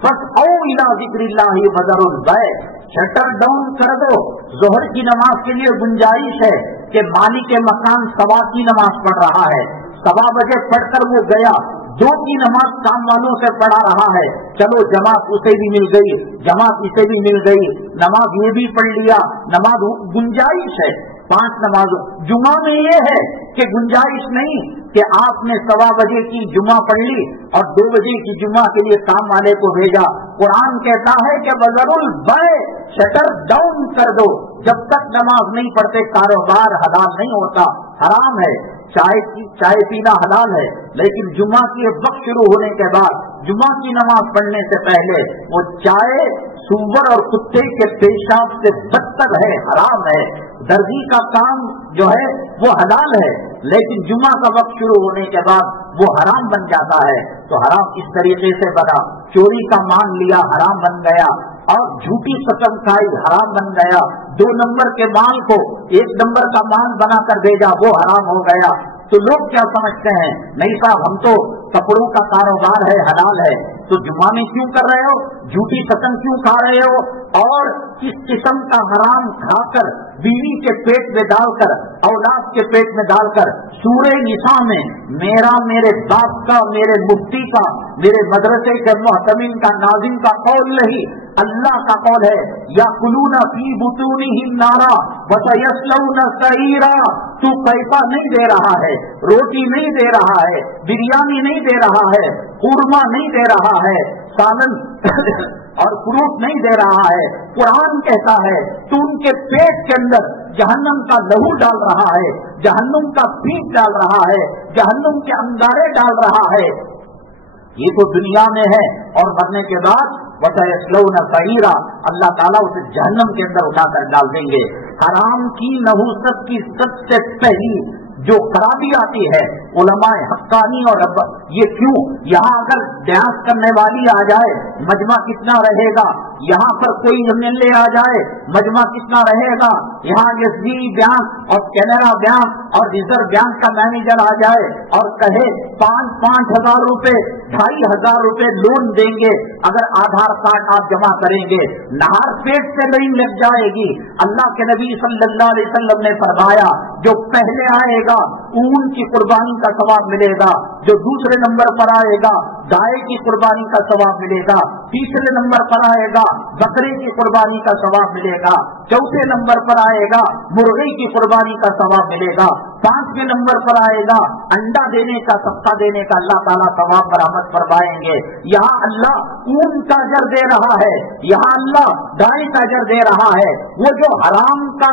फस्औ इला ज़िक्रिल्लाहि वज़रुल बै। शटर डाउन कर दो, जोहर की नमाज के लिए गुंजाइश है कि मालिक मकान सवा की नमाज पढ़ रहा है, 1:15 बजे पढ़कर वो गया, 2 की नमाज काम वालों से पढ़ा रहा है, चलो जमात उसे भी मिल गई, जमात इसे भी मिल गई, नमाज ये भी पढ़ लिया, नमाज गुंजाइश है। 5 नमाज जुमा में ये है कि गुंजाइश नहीं कि आपने 1:15 बजे की जुमा पढ़ ली और 2 बजे की जुमा के लिए काम वाले को भेजा। कुरान कहता है कि वज़रुल बै, शटर डाउन कर दो, जब तक नमाज नहीं पढ़ते कारोबार हलाल नहीं होता, हराम है। चाय पीना हलाल है, लेकिन जुमा की वक्त शुरू होने के बाद, जुमा की नमाज पढ़ने से पहले वो चाय सूअर और कुत्ते के पेशाब से बदतर है, हराम है। दर्जी का काम जो है वो हलाल है, लेकिन जुमा का वक्त शुरू होने के बाद वो हराम बन जाता है। तो हराम इस तरीके से बना, चोरी का मान लिया हराम बन गया, और झूठी कसम खाई हराम बन गया। 2 नंबर के माल को 1 नंबर का माल बनाकर भेजा, वो हराम हो गया। तो लोग क्या समझते हैं, नहीं साहब हम तो कपड़ों का कारोबार है, हलाल है, तो जुमा में क्यों कर रहे हो, झूठी कसम क्यों खा रहे हो, और किस किस्म का हराम खाकर बीवी के पेट में डालकर, औलाद के पेट में डालकर। सूरे निसा में मेरा, मेरे बाप का, मेरे मुफ्ती का, मेरे मदरसे के मुहतमिन का, नाज़िम का कौल नहीं, अल्लाह का कौल है, याकुलूना फी बुतूनिहिम नारा व सयस्लौना सईरा। तू पैसा नहीं दे रहा है, रोटी नहीं दे रहा है, बिरयानी नहीं दे रहा है, कुरमा नहीं दे रहा है, सालन और फ्रूट नहीं दे रहा है। कुरान कहता है तू उनके पेट के अंदर जहन्नम का लहू डाल रहा है, जहन्नम का पीठ डाल रहा है, जहन्नम के अंगारे डाल रहा है। ये तो दुनिया में है, और मरने के बाद वसयस्लौना सईरा, अल्लाह ताला उसे जहन्नम के अंदर उठाकर डाल देंगे। हराम की नहुसत की सबसे पहली जो खराबी आती है, उलमाए हक्कानी और ये क्यों, यहाँ अगर बयान करने वाली आ जाए मजमा कितना रहेगा, यहाँ पर कोई एमएलए आ जाए मजमा कितना रहेगा, यहाँ SBI बैंक और कैनरा बैंक और रिजर्व बैंक का मैनेजर आ जाए और कहे 5,000 रुपए 2,500 रुपए लोन देंगे अगर आधार कार्ड आप जमा करेंगे, नहर पेट से नहीं लग जाएगी। अल्लाह के नबी सल्लल्लाहु अलैहि वसल्लम ने फरमाया जो पहले आएगा ऊन की कुर्बानी का सवाब मिलेगा, जो दूसरे नंबर पर आएगा गाय की कुर्बानी का सवाब मिलेगा, तीसरे नंबर पर आएगा बकरे की कुर्बानी का सवाब मिलेगा, चौथे नंबर पर आएगा मुर्गी की कुर्बानी का सवाब मिलेगा, 5वें नंबर पर आएगा अंडा देने का सब्का देने का अल्लाह ताला सवाब बरामद फरमाएंगे। यहाँ अल्लाह ऊन का अजर दे रहा है, यहाँ अल्लाह गाय का अजर दे रहा है। वो जो हराम का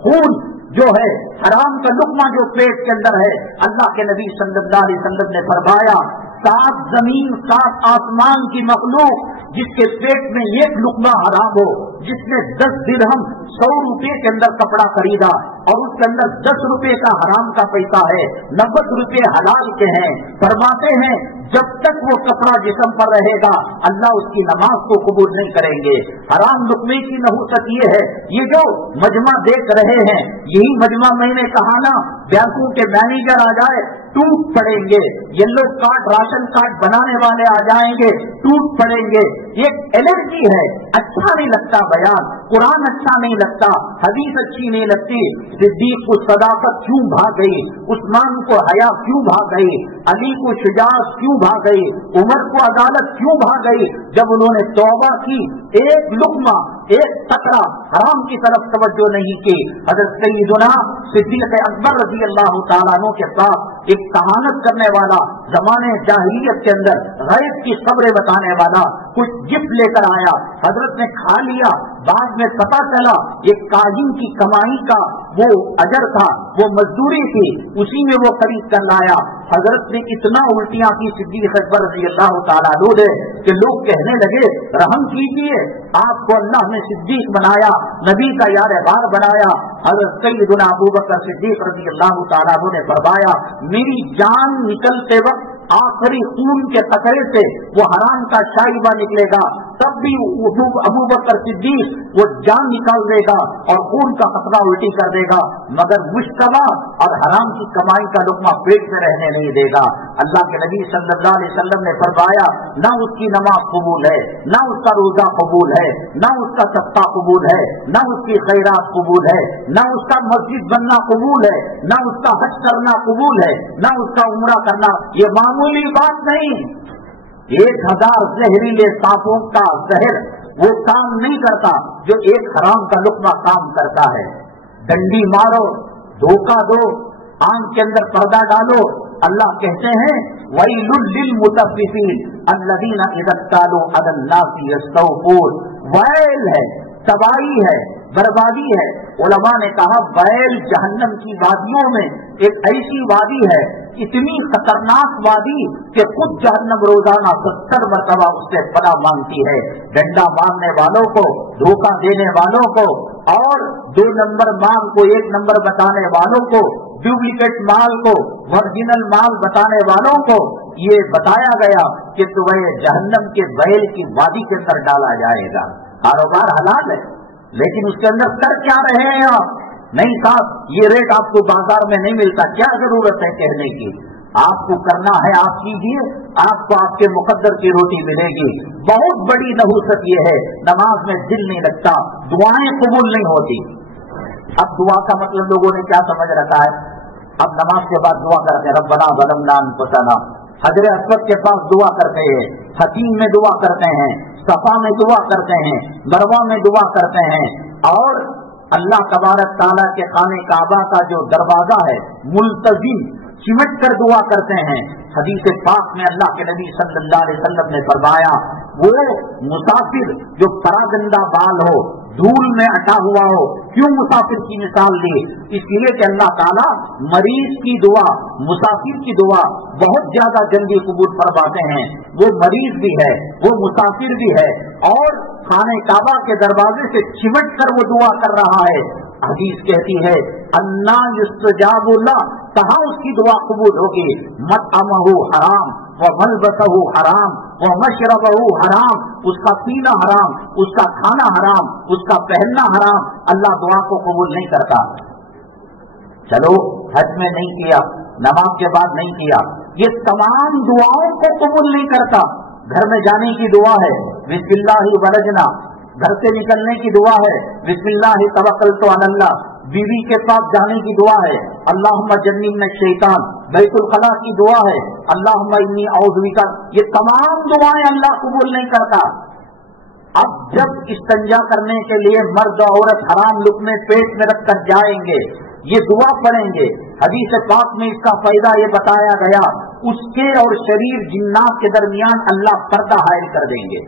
खून जो है, हराम का लुकमा जो पेट के अंदर है, अल्लाह के नबी सल्लल्लाहु अलैहि वसल्लम ने फरमाया 7 जमीन 7 आसमान की मखलूक जिसके पेट में एक लुकमा हराम हो, जिसने 10 दिरहम 100 रुपए के अंदर कपड़ा खरीदा और उसके अंदर 10 रुपए का हराम का पैसा है, 90 रुपए हलाल के हैं, फरमाते हैं जब तक वो कपड़ा जिस्म पर रहेगा अल्लाह उसकी नमाज को कबूल नहीं करेंगे। हराम लुकमे की नहुसत ये है, ये जो मजमा देख रहे हैं यही मजमा मैंने कहा ना, बैंकों के मैनेजर आ जाए टूट पड़ेंगे, येलो कार्ड राशन कार्ड बनाने वाले आ जाएंगे टूट पड़ेंगे। एक एलर्जी है, अच्छा नहीं लगता बयान, कुरान अच्छा नहीं लगता, हदीस अच्छी नहीं लगती। सिद्दीक को सदाकत क्यों भाग गई, उस्मान को हया क्यों भाग गई, अली को शुजाअत क्यों भाग गई, उमर को अदालत क्यों भाग गई, जब उन्होंने तौबा की एक लुकमा एक तकरा हराम की तरफ तवज्जो नहीं की। हज़रत सय्यदुना सिद्दीक़ अकबर रज़ी अल्लाह तआला अन्हु के साथ एक कहानत करने वाला, जमाने जाहिलियत के अंदर गैब की खबरें बताने वाला कुछ गिफ्ट लेकर आया, हजरत ने खा लिया, बाद में पता चला ये काजिम की कमाई का वो अजर था, वो मजदूरी थी, उसी में वो खरीद कर लाया। हजरत ने इतना उल्टियां की सिद्दीक़ अकबर रज़ी अल्लाह तआला अन्हु ने कि लोग कहने लगे रहम कीजिए, आपको अल्लाह ने सिद्दीक बनाया, नबी का यार-ए-बार बनाया। हज़रत सय्यदुना अबू बकर सिद्दीक रज़ी अल्लाह तआला अन्हु ने फरमाया मेरी जान निकलते वक्त आखिरी खून के कतरे से वो हराम का शाइबा निकलेगा, तब भी अबू बकर सिद्दीक वो जान निकाल देगा और खून का कतरा उल्टी कर देगा, मगर मुश्तबा और हराम की कमाई का लुकमा पेट में रहने नहीं देगा। अल्लाह के नबी सल्लल्लाहु अलैहि वसल्लम ने फरमाया ना उसकी नमाज कबूल है, ना उसका रोजा कबूल है, ना उसका सदका कबूल है, ना उसकी खैरात कबूल है, ना उसका मस्जिद बनना कबूल है, ना उसका हज करना कबूल है, ना उसका उम्रा करना। ये मामूली बात नहीं, 1000 जहरीले सांपों का जहर वो काम नहीं करता जो एक हराम का लुकमा काम करता है। डंडी मारो, धोखा दो, आंख के अंदर पर्दा डालो। अल्लाह कहते हैं वैलुल लिल मुतफ्फिफीन अल्लज़ीना इज़ा क़ालू अलन नासी यस्तौफून। वैल है, तबाही है, बर्बादी है। उलमा ने कहा वैल जहन्नम की वादियों में एक ऐसी वादी है, इतनी खतरनाक वादी कि खुद जहन्नम रोजाना 70 मरतबा उससे पनाह मांगती है। डंडा मारने वालों को, धोखा देने वालों को और 2 नंबर माल को 1 नंबर बताने वालों को, डुप्लीकेट माल को ओरिजिनल माल बताने वालों को ये बताया गया कि तुम्हें जहन्नम के बैल की वादी के अंदर डाला जाएगा। कारोबार हलाल है लेकिन उसके अंदर कर क्या रहे हैं आप? नहीं साहब, ये रेट आपको बाजार में नहीं मिलता, क्या जरूरत है कहने की? आपको करना है आप कीजिए, आपको आपके मुकद्दर की रोटी मिलेगी। बहुत बड़ी नहुसत ये है, नमाज में दिल नहीं लगता, दुआएं कबूल नहीं होती। अब दुआ का मतलब लोगों ने क्या समझ रखा है? अब नमाज के बाद दुआ करते हैं रब्बना ज़लमना अनफुसना, हजर अस्वद के पास दुआ करते हैं, हकीम में दुआ करते हैं, सफा में दुआ करते हैं, मरवा में दुआ करते हैं, और अल्लाह तबारक ताला के खाने काबा का जो दरवाजा है मुल्तजिम चिमट कर दुआ करते हैं। हदीस पाक में अल्लाह के नबी सल्लल्लाहु अलैहि वसल्लम ने फरमाया वो मुसाफिर जो परागंदा बाल हो, धूल में अटा हुआ हो, क्यों मुसाफिर की मिसाल दी? इसलिए कि अल्लाह ताला मरीज की दुआ, मुसाफिर की दुआ बहुत ज्यादा जल्दी कबूल फरमाते हैं। वो मरीज भी है, वो मुसाफिर भी है, और खाने काबा के दरवाजे से चिमट कर वो दुआ कर रहा है। हदीस कहती है अन्ना युस्तजाबु ला, कहाँ उसकी दुआ कबूल होगी। मतअमहु हराम व मलबसहु हराम व मशरबहु हराम, उसका पीना हराम, उसका खाना हराम, उसका पहनना हराम, अल्लाह दुआ को कबूल नहीं करता। चलो हज में नहीं किया, नमाज के बाद नहीं किया, ये तमाम दुआओं को कबूल नहीं करता। घर में जाने की दुआ है, बिस्मिल्लाहि वलजना, घर से निकलने की दुआ है, बिस्मिल्लाहि तवक्कलतु अलल्लाह, बीवी के पास जाने की दुआ है, अल्लाहुम्मा जन्निबना शैतान, बैतुल खला की दुआ है, अल्लाहुम्मा इन्नी औज़ु बिका, ये तमाम दुआएं अल्लाह कबूल नहीं करता। अब जब इस्तिंजा करने के लिए मर्द और औरत हराम लुक़मे पेट में रखकर जाएंगे, ये दुआ पढ़ेंगे, हदीस पाक में इसका फायदा ये बताया गया, उसके और शरीर जिन्नात के दरमियान अल्लाह पर्दा हायल कर देंगे,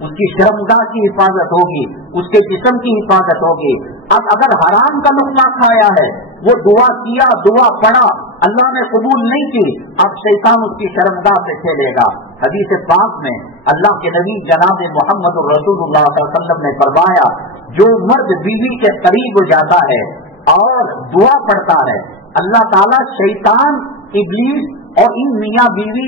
उसकी शर्मगाह की हिफाजत होगी, उसके जिस्म की हिफाजत होगी। अब अगर हराम का लुक़मा खाया है, वो दुआ किया, दुआ पढ़ा, अल्लाह ने कबूल नहीं की, अब शैतान उसकी शर्मगाह से खेलेगा। हदीस पाक में अल्लाह के नबी जनाब मोहम्मद रसूलुल्लाह सल्लल्लाहु अलैहि वसल्लम ने फरमाया, जो मर्द बीवी के करीब हो जाता है और दुआ पढ़ता है, अल्लाह ताला शैतान, इब्लीस और इन मियाँ बीवी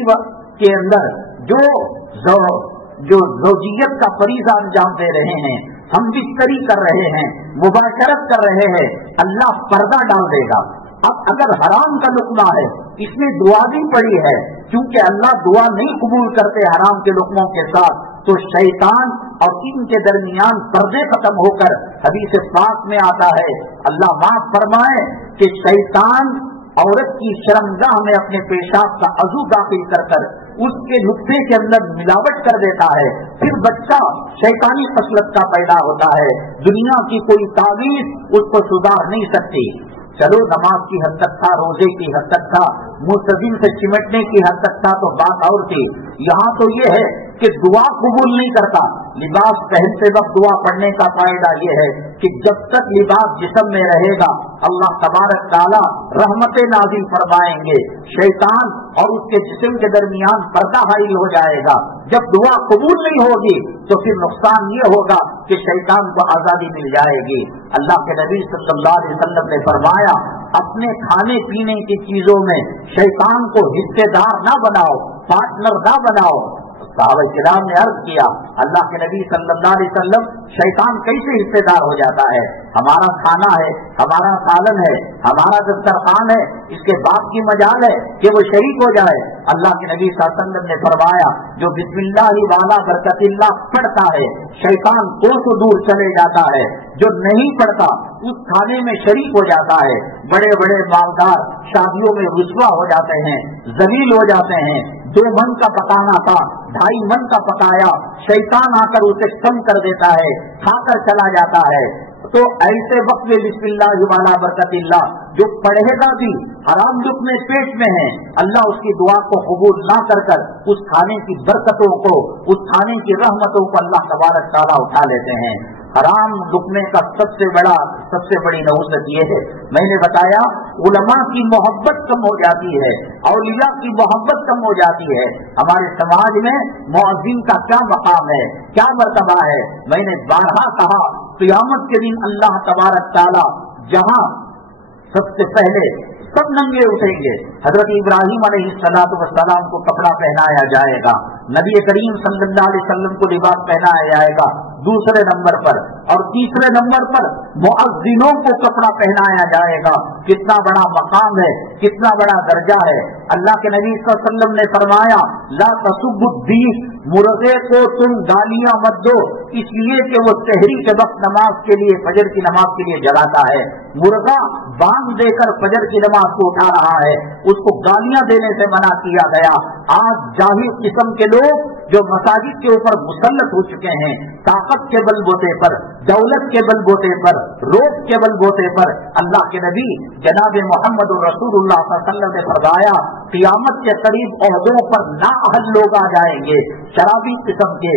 के अंदर जो ज़ौजियत का फरीज़ा अंजाम दे रहे हैं, हम बिस्तरी कर रहे हैं, मुबाशरत कर रहे हैं, अल्लाह पर्दा डाल देगा। अब अगर हराम का लुक़मा है, इसमें दुआ भी पड़ी है, क्योंकि अल्लाह दुआ नहीं कबूल करते हराम के लुक़मों के साथ, तो शैतान और इनके दरमियान पर्दे खत्म होकर हदीस पाक में आता है, अल्लाह माफ फरमाए कि शैतान औरत की शर्मगाह में अपने पेशाब का अज़ू दाखिल कर उसके नुक्ते के अंदर मिलावट कर देता है, फिर बच्चा शैतानी खसलत का पैदा होता है। दुनिया की कोई तावीज़ उसको सुधार नहीं सकती। चलो नमाज की हद तक था, रोजे की हद तक था, मुस्तक़िम से चिमटने की हद तक था, तो बात और थी। यहाँ तो ये है कि दुआ कबूल नहीं करता। लिबास पहनते वक्त दुआ पढ़ने का फायदा ये है कि जब तक लिबास जिस्म में रहेगा, अल्लाह तबारक ताला रहमतें नाज़िल फरमाएंगे, शैतान और उसके जिस्म के दरमियान पर्दा हाइल हो जाएगा। जब दुआ कबूल नहीं होगी तो फिर नुकसान ये होगा कि शैतान को आज़ादी मिल जाएगी। अल्लाह के नबी सल्लल्लाहु अलैहि वसल्लम ने फरमाया, अपने खाने पीने की चीजों में शैतान को हिस्सेदार ना बनाओ, पार्टनर ना बनाओ। सहाबा किराम ने अर्ज किया, अल्लाह के नबी सल्लल्लाहु अलैहि वसल्लम, शैतान कैसे हिस्सेदार हो जाता है? हमारा खाना है, हमारा सालन है, हमारा दस्तरखान है, इसके बाप की मजाल है कि वो शरीक हो जाए। अल्लाह के नबी सल्लल्लाहु अलैहि वसल्लम ने फरमाया, जो बिस्मिल्लाहि वाला बरकतिल्लाह पढ़ता है, शैतान कोसों दूर चले जाता है। जो नहीं पढ़ता उस खाने में शरीक हो जाता है। बड़े बड़े मालदार शादियों में रुसवा हो जाते हैं, जलील हो जाते हैं। 2 मन का पकाना था, 2.5 मन का पकाया, शैतान आकर उसे कम कर देता है, खाकर चला जाता है। तो ऐसे वक्त में बिस्मिल्लाह वाला बरकतिल्लाह जो पढ़ेगा भी हराम लुक़मे पेट में है, अल्लाह उसकी दुआ को कबूल ना कर उस खाने की बरकतों को, उस खाने की रहमतों को अल्लाह तबारक तआला उठा लेते हैं। हराम लुक़मे का सबसे बड़ी नहुसत ये है, मैंने बताया, उलमा की मोहब्बत कम हो जाती है, औलिया की मोहब्बत कम हो जाती है। हमारे समाज में मुअज्जिन का क्या मकाम है, क्या मर्तबा है? मैंने बारहा कहा, क़यामत के दिन अल्लाह तबारक तआला जहां सबसे पहले सब नंगे उठेंगे, हजरत इब्राहिम अलैहिस्सलातु वस्सलाम को कपड़ा पहनाया जाएगा, नबी करीम सल्लल्लाहु अलैहि वसल्लम को लिबास पहनाया जाएगा दूसरे नंबर पर, और तीसरे नंबर पर मुअज्जिनों को कपड़ा पहनाया जाएगा। कितना बड़ा मकाम है, कितना बड़ा दर्जा है। अल्लाह के नबी सल्लल्लाहु अलैहि वसल्लम ने फरमाया, ला तसुब्बुद्दीन, मुर्गे को तुम गालियां मत दो, इसलिए कि वो सहरी के वक्त नमाज के लिए, फजर की नमाज के लिए जलाता है। मुर्गा बांग देकर फजर की नमाज को उठा रहा है, उसको गालियां देने से मना किया गया। आज जाहिल किस्म के लोग जो मसाजिद के ऊपर मुसल्लत हो चुके हैं, ताकत के बलबूते पर, दौलत के बलबूते पर, रोब के बलबूते पर, अल्लाह के नबी जनाब मोहम्मद रसूलुल्लाह सल्लल्लाहु अलैहि वसल्लम ने फरमाया, क़यामत के करीब ओहदों पर नाअहल लोग आ जाएंगे, शराबी किस्म के,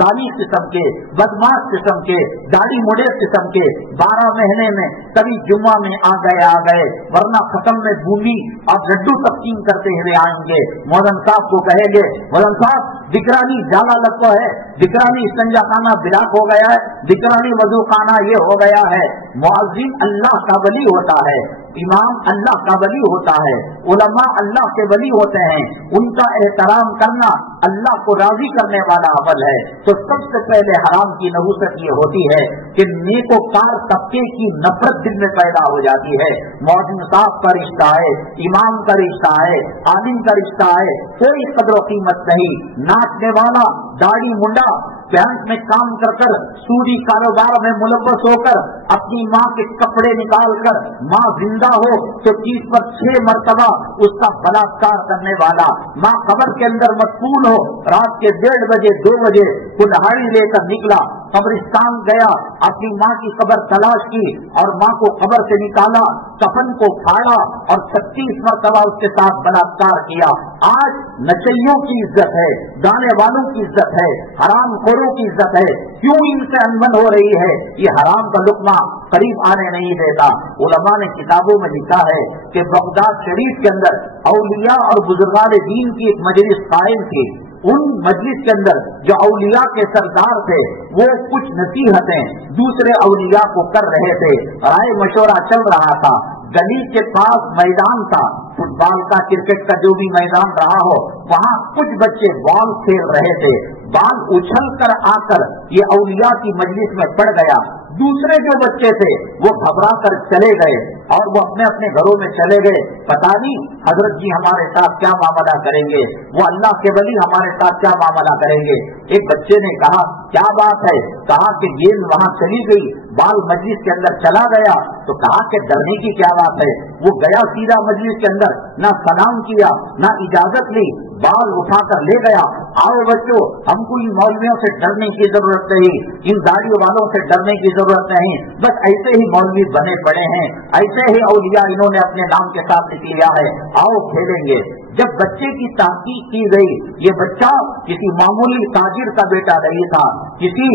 जानी किस्म के, बदमाश किस्म के, दाढ़ी मुड़े किस्म के, 12 महीने में कभी जुम्मा में आ गए, वरना खत्म में बूंदी और लड्डू तकसीम करते हुए आएंगे। मौलाना साहब को कहेंगे, मौलाना साहब दिकरानी जाला लगता है, दिकरानी संजा खाना बिलाक हो गया है, दिकरानी वजू खाना ये हो गया है। मुअज्जिन अल्लाह का वली होता है, इमाम अल्लाह का वली होता है, उलमा अल्लाह के वली होते हैं। उनका एहतराम करना अल्लाह को राजी करने वाला अमल है। तो सबसे पहले हराम की नहुसत ये होती है कि नेकोकार तबके की नफरत दिल में पैदा हो जाती है। मुअज्जिन साहब का रिश्ता है, इमाम का रिश्ता है, आलिम का रिश्ता है, कोई कदर कीमत नहीं। नाचने वाला, दाढ़ी मुंडा, बैंक में काम कर कर, सूदी कारोबार में मुलव्वस होकर, अपनी माँ के कपड़े निकाल कर, माँ जिंदा हो तो 30 पर 6 मरतबा उसका बलात्कार करने वाला, माँ कब्र के अंदर मदफून हो, रात के 1:30 बजे 2 बजे कुल्हाड़ी लेकर निकला, कब्रिस्तान गया, अपनी माँ की कब्र तलाश की और माँ को कब्र से निकाला, कफन को फाड़ा और 36 मरतबा उसके साथ बलात्कार किया। आज नचइयों की इज्जत है, गाने वालों की इज्जत है, हराम खोरों की इज्जत है। क्यों इनसे अनबन हो रही है? ये हराम का लुकमा करीब आने नहीं देता। उलमा ने किताबों में लिखा है कि बगदाद शरीफ के अंदर औलिया और बुजुर्गान दीन की एक मजलिस कायम थी। उन मजलिस के अंदर जो औलिया के सरदार थे वो कुछ नसीहतें दूसरे औलिया को कर रहे थे, राय मशवरा चल रहा था। गली के पास मैदान था, फुटबॉल का, क्रिकेट का, जो भी मैदान रहा हो, वहाँ कुछ बच्चे बॉल खेल रहे थे। बॉल उछल कर आकर ये औलिया की मजलिस में पड़ गया। दूसरे जो बच्चे थे वो घबरा कर चले गए और वो अपने अपने घरों में चले गए। पता नहीं हजरत जी हमारे साथ क्या मामला करेंगे, वो अल्लाह के वली हमारे साथ क्या मामला करेंगे। एक बच्चे ने कहा क्या बात है? कहा कि गेंद वहाँ चली गई, बाल मजलिस के अंदर चला गया। तो कहा कि डरने की क्या बात है? वो गया सीधा मजलिस के अंदर, ना सलाम किया ना इजाजत ली, बाल उठाकर ले गया। आओ बच्चों, हमको इन मौलवियों से डरने की जरूरत नहीं, इन दाढ़ी वालों से डरने की जरूरत नहीं, बस ऐसे ही मौलवी बने पड़े हैं, ऐसे ही औलिया इन्होंने अपने नाम के साथ लिख लिया है, आओ खेलेंगे। जब बच्चे की ताकीद की गई, ये बच्चा किसी मामूली ताजिर का बेटा नहीं था, किसी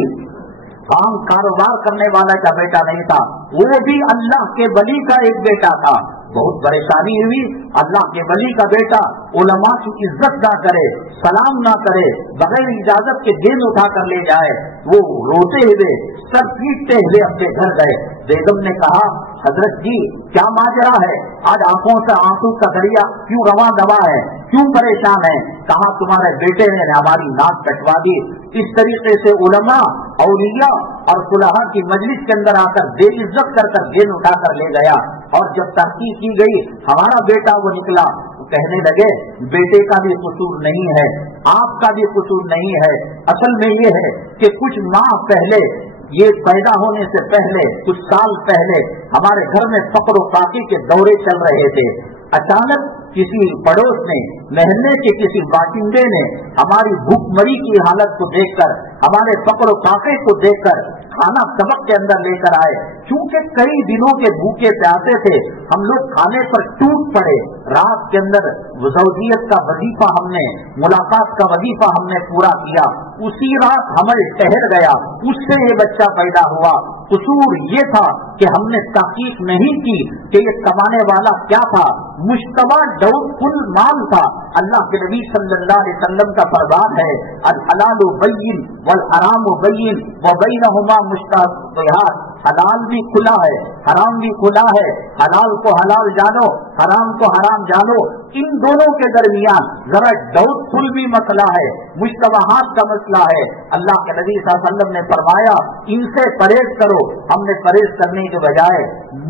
काम कारोबार करने वाला का बेटा नहीं था, वो भी अल्लाह के वली का एक बेटा था। बहुत परेशानी हुई, अल्लाह के वली का बेटा उलमा की इज्जत ना करे, सलाम ना करे, बगैर इजाजत के गेंद उठा कर ले जाए। वो रोते हुए, सर पीटते हुए अपने घर गए। बेगम ने कहा हजरत जी क्या माजरा है, आज आंखों से आंसू का दरिया क्यों रवा दवा है, क्यों परेशान है? कहा तुम्हारे बेटे ने हमारी नाक कटवा दी। इस तरीके से उलमा, औलिया और सुलहा की मजलिस के अंदर आकर बेइज्जत कर कर गेंद उठाकर ले गया। और जब तहकीक की गई हमारा बेटा वो निकला, कहने लगे बेटे का भी कसूर नहीं है, आपका भी कसूर नहीं है। असल में ये है कि कुछ माह पहले, ये पैदा होने से पहले, कुछ साल पहले हमारे घर में फक्र फाकी के दौरे चल रहे थे। अचानक किसी पड़ोस ने, महल्ले के किसी बाशिंदे ने हमारी भूखमरी की हालत को देखकर, हमारे फक्र फाके को देखकर खाना सबक के अंदर लेकर आए। चूंकि कई दिनों के भूखे प्यासे थे, हम लोग खाने पर टूट पड़े। रात के अंदर ज़ौजियत का वजीफा हमने, मुलाकात का वजीफा हमने पूरा किया। उसी रात हमल ठहर गया, उससे ये बच्चा पैदा हुआ। कसूर ये था कि हमने तहकीक नहीं की कि ये कमाने वाला क्या था। मुश्तबा डाउटफुल माल था। अल्लाह के नबी सल्लल्लाहु अलैहि वसल्लम का फरमान है अल हलालु बय्यिन वल हरामु बय्यिन व बैनहुमा मुश्तबिहात। हलाल भी खुला है, हराम भी खुला है। हलाल को हलाल जानो, हराम को हराम जानो। इन दोनों के दरमियान जरा डाउटफुल भी मसला है, मुश्तबहात का मसला है। अल्लाह के नबी सल्लल्लाहु अलैहि वसल्लम ने फरमाया इनसे परहेज करो। हमने परहेज करने के बजाय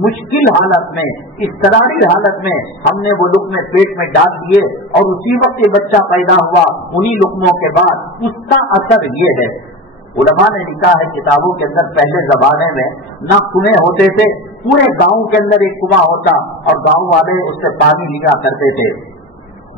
मुश्किल हालत में, इस्तरारी हालत में हमने वो लुकमे पेट में डाल दिए और उसी वक्त ये बच्चा पैदा हुआ। उन्हीं लुकमों के बाद उसका असर ये है। उलमा ने लिखा है किताबों के अंदर, पहले जमाने में ना कुएं होते थे, पूरे गांव के अंदर एक कुआं होता और गांव वाले उससे पानी लिया करते थे।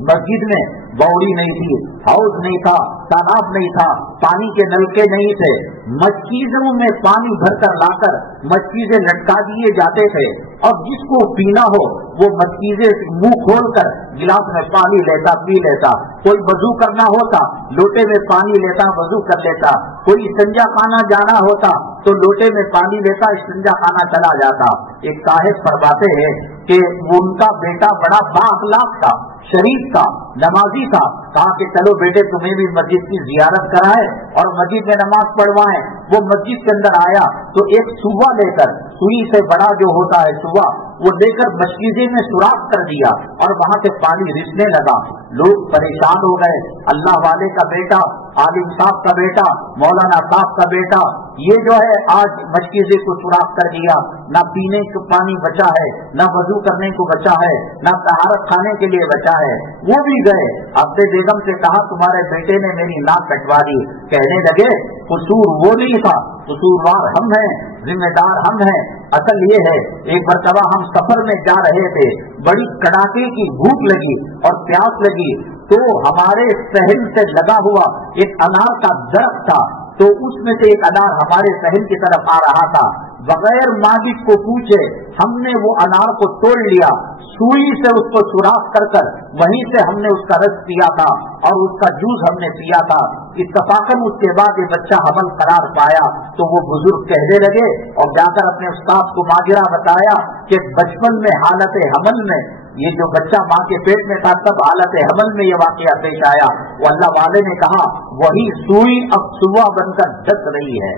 मस्जिद में बौड़ी नहीं थी, हाउस नहीं था, तालाब नहीं था, पानी के नलके नहीं थे। मस्जिदों में पानी भरकर लाकर मस्जिदें लटका दिए जाते थे और जिसको पीना हो वो मस्जिदें मुंह खोलकर गिलास में पानी लेता, पी लेता। कोई वजू करना होता लोटे में पानी लेता, वजू कर लेता। कोई संजा खाना जाना होता तो लोटे में पानी लेता, संजा खाना चला जाता। एक साहिब फरमाते हैं कि उनका बेटा बड़ा बाअखलाक था, शरीफ था, नमाजी था। कहा कि चलो बेटे तुम्हें भी मस्जिद की जियारत कराए और मस्जिद में नमाज पढ़वाएं। वो मस्जिद के अंदर आया तो एक सुवा लेकर, सुई से बड़ा जो होता है सुवा, वो लेकर मस्जिद में सुराख कर दिया और वहां से पानी रिसने लगा। लोग परेशान हो गए। अल्लाह वाले का बेटा, आलिम साहब का बेटा, मौलाना साहब का बेटा, ये जो है आज मस्जिद को सुराख कर दिया। ना पीने को पानी बचा है, ना वजू करने को बचा है, ना तहारत खाने के लिए बचा है। वो भी गए, अपने बेगम से कहा तुम्हारे बेटे ने मेरी नाक कटवा दी। कहने लगे कसूर वो नहीं था, कसूरवार हम हैं, जिम्मेदार हम हैं। असल ये है, एक मरतबा हम सफर में जा रहे थे, बड़ी कड़ाके की भूख लगी और प्यास लगी, तो हमारे सहन से लगा हुआ एक अनार का दरख्त था, तो उसमें से एक अनार हमारे सहन की तरफ आ रहा था। बगैर मालिक को पूछे हमने वो अनार को तोड़ लिया, सुई से उसको सुराख कर कर वहीं से हमने उसका रस पिया था और उसका जूस हमने पिया था। इत्तफाकन उसके बाद ये बच्चा हमल करार पाया। तो वो बुजुर्ग कहने लगे और जाकर अपने उस्ताद को माजरा बताया कि बचपन में हालत हमल में ये जो बच्चा माँ के पेट में था तब हालत हमल में ये वाकया पेश आया। वो अल्लाह वाले ने कहा वही सुई अब सुबह बनकर डस रही है।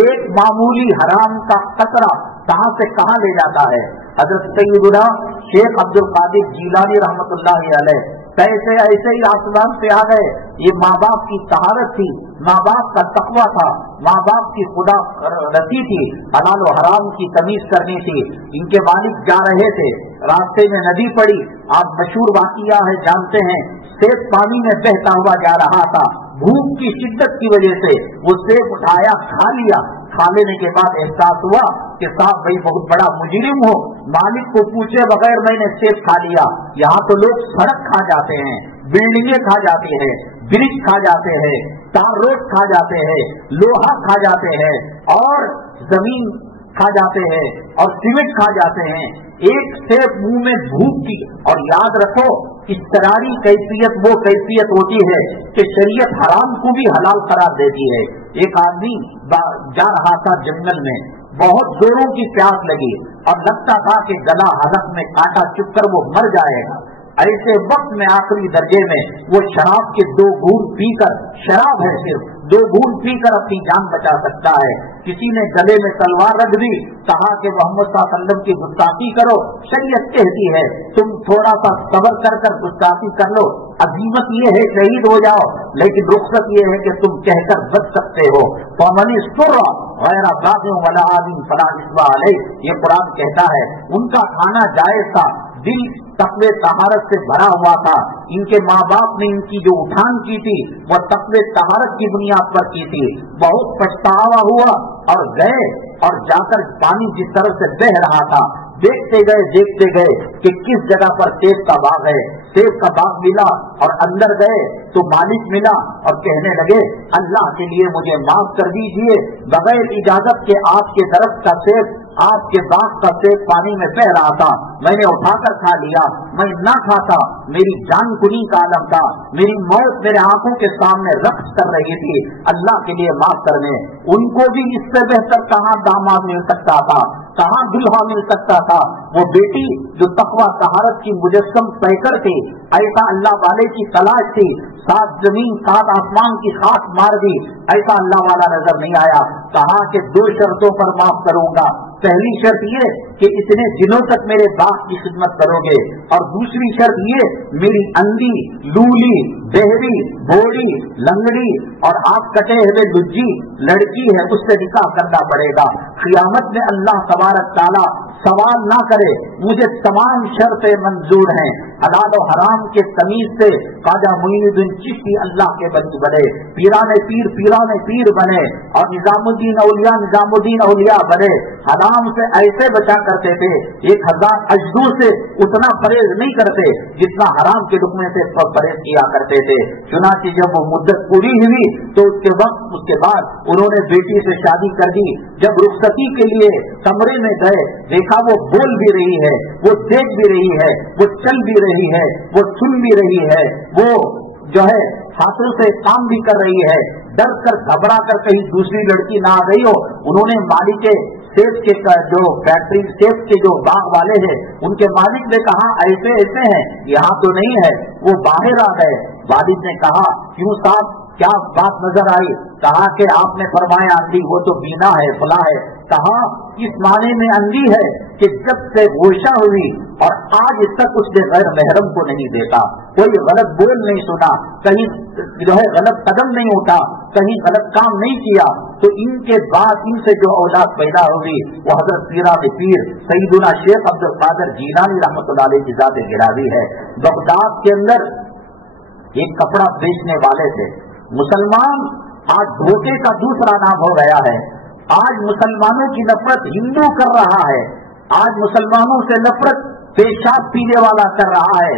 एक मामूली हराम का कतरा कहां से कहां ले जाता है। हजरत सैयदुना शेख अब्दुल कादिर जीलानी रहमतुल्लाह अलैह पैसे ऐसे ही आसमान से आ गए। ये माँ बाप की तहारत थी, माँ बाप का तकवा था, माँ बाप की खुदा रसी थी, हलाल और हराम की तमीज करनी थी। इनके मालिक जा रहे थे, रास्ते में नदी पड़ी। आप मशहूर वाकिया है जानते हैं, सेब पानी में बहता हुआ जा रहा था। भूख की शिद्दत की वजह से वो सेब उठाया, खा लिया। खा लेने के बाद एहसास हुआ कि साहब भाई बहुत बड़ा मुजरिम हो, मालिक को पूछे बगैर मैंने सेब खा लिया। यहाँ तो लोग सड़क खा जाते हैं, बिल्डिंगें खा जाते हैं, ब्रिज खा जाते हैं, तार रोड खा जाते हैं, लोहा खा जाते हैं और जमीन खा जाते हैं और सीमेंट खा जाते हैं। एक सेब मुंह में भूख की। और याद रखो इस्तरारी कैफियत वो कैफियत होती है कि शरीयत हराम को भी हलाल करार देती है। एक आदमी जा रहा था जंगल में, बहुत जोरों की प्यास लगी और लगता था कि गला हलक में कांटा चुभकर वो मर जाएगा। ऐसे वक्त में आखिरी दर्जे में वो शराब के 2 घूंट पीकर, शराब है सिर्फ 2 घूंट पीकर अपनी जान बचा सकता है। किसी ने गले में तलवार रख दी, कहा कि मोहम्मद सल्लल्लाहु अलैहि वसल्लम की गुस्ताखी करो, शरीयत कहती है तुम थोड़ा सा सब्र कर कर गुस्ताखी कर लो। अजीमत ये है शहीद हो जाओ, लेकिन रुखसत ये है कि तुम कहकर बच सकते हो। फमनी सुर्रा गैर बाग़िन वला आदिन फला इस्मा अलैह, ये कुरान कहता है। उनका खाना जायज था, दिल तक़वे तहारत से भरा हुआ था। इनके माँ बाप ने इनकी जो उठान की थी वह तक़वे तहारत की बुनियाद पर की थी। बहुत पछतावा हुआ और गए और जाकर पानी जिस तरह से बह रहा था देखते गए कि किस जगह पर सेब का बाग है। सेब का बाग मिला और अंदर गए तो मालिक मिला और कहने लगे अल्लाह के लिए मुझे माफ कर दीजिए, बगैर इजाजत के आपके दरख्त का सेब, आपके बाग का सेब पानी में बह रहा था, मैंने उठाकर खा लिया। मैं ना खाता, मेरी जान कुनी का आलम था, मेरी मौत मेरे आंखों के सामने रक्स कर रही थी, अल्लाह के लिए माफ करने। उनको भी इससे बेहतर कहाँ दामाद मिल सकता था, कहाँ दुल्हा मिल सकता था। वो बेटी जो तकवा तहारत की मुजस्सम पैकर थी, ऐसा अल्लाह वाले की तलाश थी, 7 जमीन 7 आसमान की खाक मार दी, ऐसा अल्लाह वाला नजर नहीं आया। कहा कि 2 शर्तों पर माफ करूंगा। पहली शर्त ये कि इतने दिनों तक मेरे बाप की खिदमत करोगे, और दूसरी शर्त ये मेरी अंधी, लूली, बहरी, बोड़ी, लंगड़ी और हाथ कटे हुए लुज्जी लड़की है, उससे निकाह करना पड़ेगा। क़ियामत में अल्लाह तबारक ताला सवाल ना करे, मुझे तमाम शर्तें मंजूर हैं। हलाल और हराम के तमीज से ख्वाजा मुईनुद्दीन चिश्ती अल्लाह के बंद बने, पीराने पीर बने और निजामुद्दीन औलिया बने। हराम से ऐसे बचा करते थे, 1000 अजदू से उतना परहेज नहीं करते जितना हराम के लुक़मे से परहेज किया करते थे। चुनांचे जब वो मुद्दत पूरी हुई तो उसके बाद उन्होंने बेटी से शादी कर दी। जब रुखसती के लिए कमरे में गए, देखा वो बोल भी रही है, वो देख भी रही है, वो चल भी रही है, वो सुन भी रही है, वो जो है हाथों से काम भी कर रही है। डर कर घबरा कर कहीं दूसरी लड़की ना आ गई हो। उन्होंने मालिक सेब के जो फैक्ट्री, सेब के जो बाग वाले हैं, उनके मालिक ने कहा ऐसे ऐसे हैं, यहाँ तो नहीं है। वो बाहर आ गए। वालिद ने कहा क्यों साहब, क्या बात नजर आई? कहा कि आपने फरमाया अंधी, वो तो बीना है, फला है। कहा इस माने में अंधी है कि जब से गोशा हुई और आज तक उसने गैर महरम को नहीं देखा, कोई गलत बोल नहीं सुना, कहीं जो है गलत कदम नहीं उठा, कहीं गलत काम नहीं किया। तो इनके बाद इनसे जो औलाद पैदा होगी वो हजरत पीरा पीर सईदुना शेख अब्दुल कादिर जीलानी रहमतुल्लाह अलैह की जात गिरावी है। बगदाद के अंदर एक कपड़ा बेचने वाले थे मुसलमान, आज धोखे का दूसरा नाम हो गया है। आज मुसलमानों की नफरत हिंदू कर रहा है, आज मुसलमानों से नफरत पेशाब पीने वाला कर रहा है,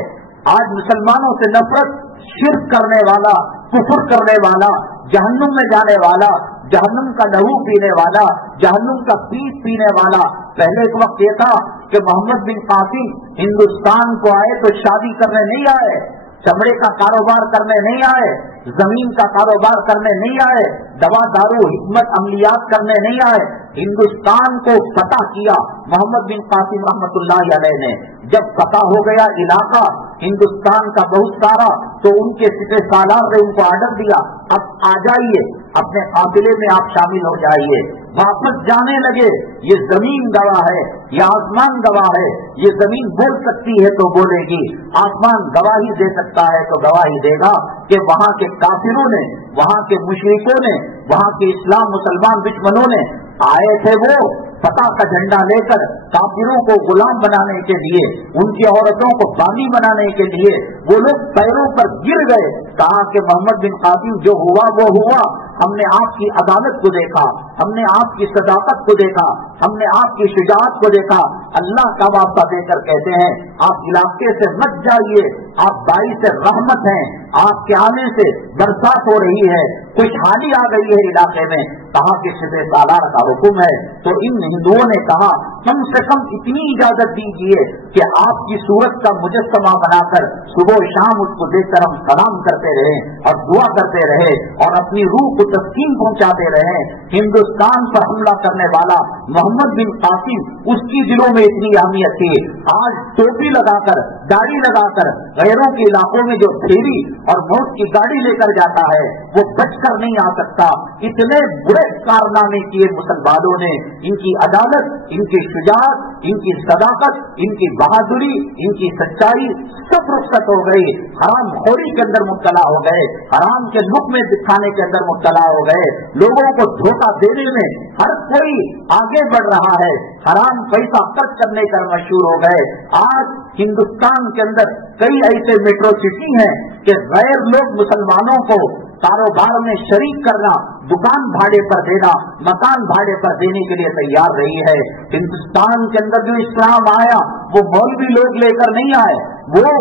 आज मुसलमानों से नफरत शिर्क करने वाला, कुफर करने वाला, जहन्नुम में जाने वाला, जहन्नुम का लहू पीने वाला, जहन्नुम का पीस पीने वाला। पहले एक वक्त ये था कि मोहम्मद बिन कासिम हिंदुस्तान को आए तो शादी करने नहीं आए, चमड़े का कारोबार करने नहीं आए, जमीन का कारोबार करने नहीं आए, दवा दारू हिकमत अमलियात करने नहीं आए। हिंदुस्तान को फतह किया मोहम्मद बिन कासिम रहमतुल्लाह अलैह ने। जब फतह हो गया इलाका हिंदुस्तान का बहुत सारा, तो उनके सिपह सालार ने उनको आर्डर दिया, अब आ जाइए, अपने काफिले में आप शामिल हो जाइए। वापस जाने लगे। ये जमीन गवाह है, ये आसमान गवाह है, ये जमीन बोल सकती है तो बोलेगी, आसमान गवाही दे सकता है तो गवाही देगा कि वहाँ के काफिरों ने, वहाँ के मुशरिकों ने, वहाँ के इस्लाम मुसलमान दुश्मनों ने आए थे वो फतह का झंडा लेकर काफिरों को गुलाम बनाने के लिए, उनकी औरतों को बानी बनाने के लिए। वो लोग पैरों पर गिर गए, कहा कि मोहम्मद बिन कासिम जो हुआ वो हुआ, हमने आपकी अदालत को देखा, हमने आपकी सदाकत को देखा, हमने आपकी शुजाअत को देखा। अल्लाह का वास्ता देकर कहते हैं आप इलाके से मत जाइए, आप बाइस रहमत हैं, आपके आने से बरसात हो रही है, खुशहाली आ गई है इलाके में। कहा कि सिपह सालार का हुक्म है। तो इन हिंदुओं ने कहा कम से कम इतनी इजाजत दीजिए कि आपकी सूरत का मुजस्समा बनाकर सुबह शाम उसको देखकर हम सलाम करते रहे और दुआ करते रहे और अपनी रूह को तस्कीन पहुंचाते रहे। हिंदुस्तान पर हमला करने वाला मोहम्मद बिन कासिम, उसकी दिलों में इतनी अहमियत थी। आज टोपी लगाकर, दाढ़ी लगाकर गैरों के इलाकों में जो फेरी और मौत की गाड़ी लेकर जाता है वो बचकर नहीं आ सकता। इतने बुरे कारनामे किए मुसलमानों ने। इनकी अदालत, इनकी शुजाअत, इनकी सदाकत, इनकी बहादुरी, इनकी सच्चाई सब रुखसत हो गई। हराम खोरी के अंदर मुब्तला हो गए, हराम के लुक में दिखाने के अंदर मुब्तला हो गए। लोगों को धोखा देने में हर कोई आगे बढ़ रहा है, हराम पैसा खर्च करने का मशहूर हो गए। आज हिंदुस्तान के अंदर कई ऐसे मेट्रो सिटी हैं कि गैर लोग मुसलमानों को कारोबार में शरीक करना, दुकान भाड़े पर देना, मकान भाड़े पर देने के लिए तैयार रही है। हिंदुस्तान के अंदर जो इस्लाम आया वो मौलवी लोग लेकर नहीं आए, वो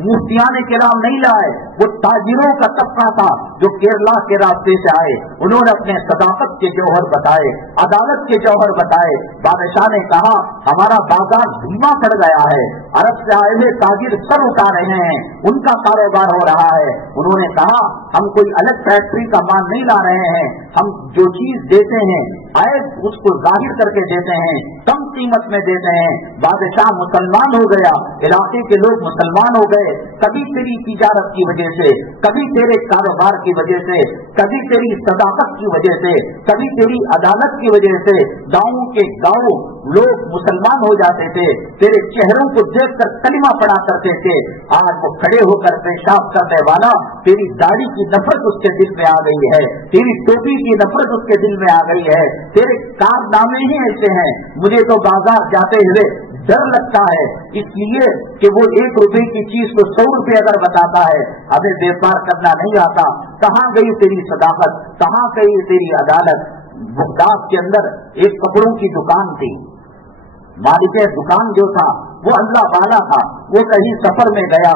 मुफ्तियाने किराम नहीं लाए, वो ताजिरों का तबका था जो केरला के रास्ते से आए। उन्होंने अपने सदाकत के जौहर बताए, अदालत के जौहर बताए। बादशाह ने कहा हमारा बाजार धीमा पड़ गया है, अरब से आए हुए ताजिर सर उठा रहे हैं, उनका कारोबार हो रहा है। उन्होंने कहा हम कोई अलग फैक्ट्री का माल नहीं ला रहे हैं, हम जो चीज देते हैं आए उसको जाहिर करके देते हैं, कम कीमत में देते हैं। बादशाह मुसलमान हो गया, इलाके के लोग मुसलमान हो गए। कभी तेरी तिजारत की वजह से, कभी तेरे कारोबार की वजह से, कभी तेरी सदाकत की वजह से, कभी तेरी अदालत की वजह से गाँव के गाँव लोग मुसलमान हो जाते थे, तेरे चेहरों को देखकर कलिमा पढ़ा करते थे। आज वो खड़े होकर पेशाब करने वाला, तेरी दाढ़ी की नफरत उसके दिल में आ गई है, तेरी टोपी की नफरत उसके दिल में आ गई है, तेरे कारनामे ही ऐसे हैं। मुझे तो बाजार जाते हुए डर लगता है, इसलिए कि वो 1 रुपए की चीज को 100 रुपए अगर बताता है, हमें व्यापार करना नहीं आता। कहाँ गई तेरी सदाकत, कहाँ गई तेरी अदालत। बगदाद के अंदर एक कपड़ों की दुकान थी, मालिक दुकान जो था वो अल्लाह वाला था। वो कहीं सफर में गया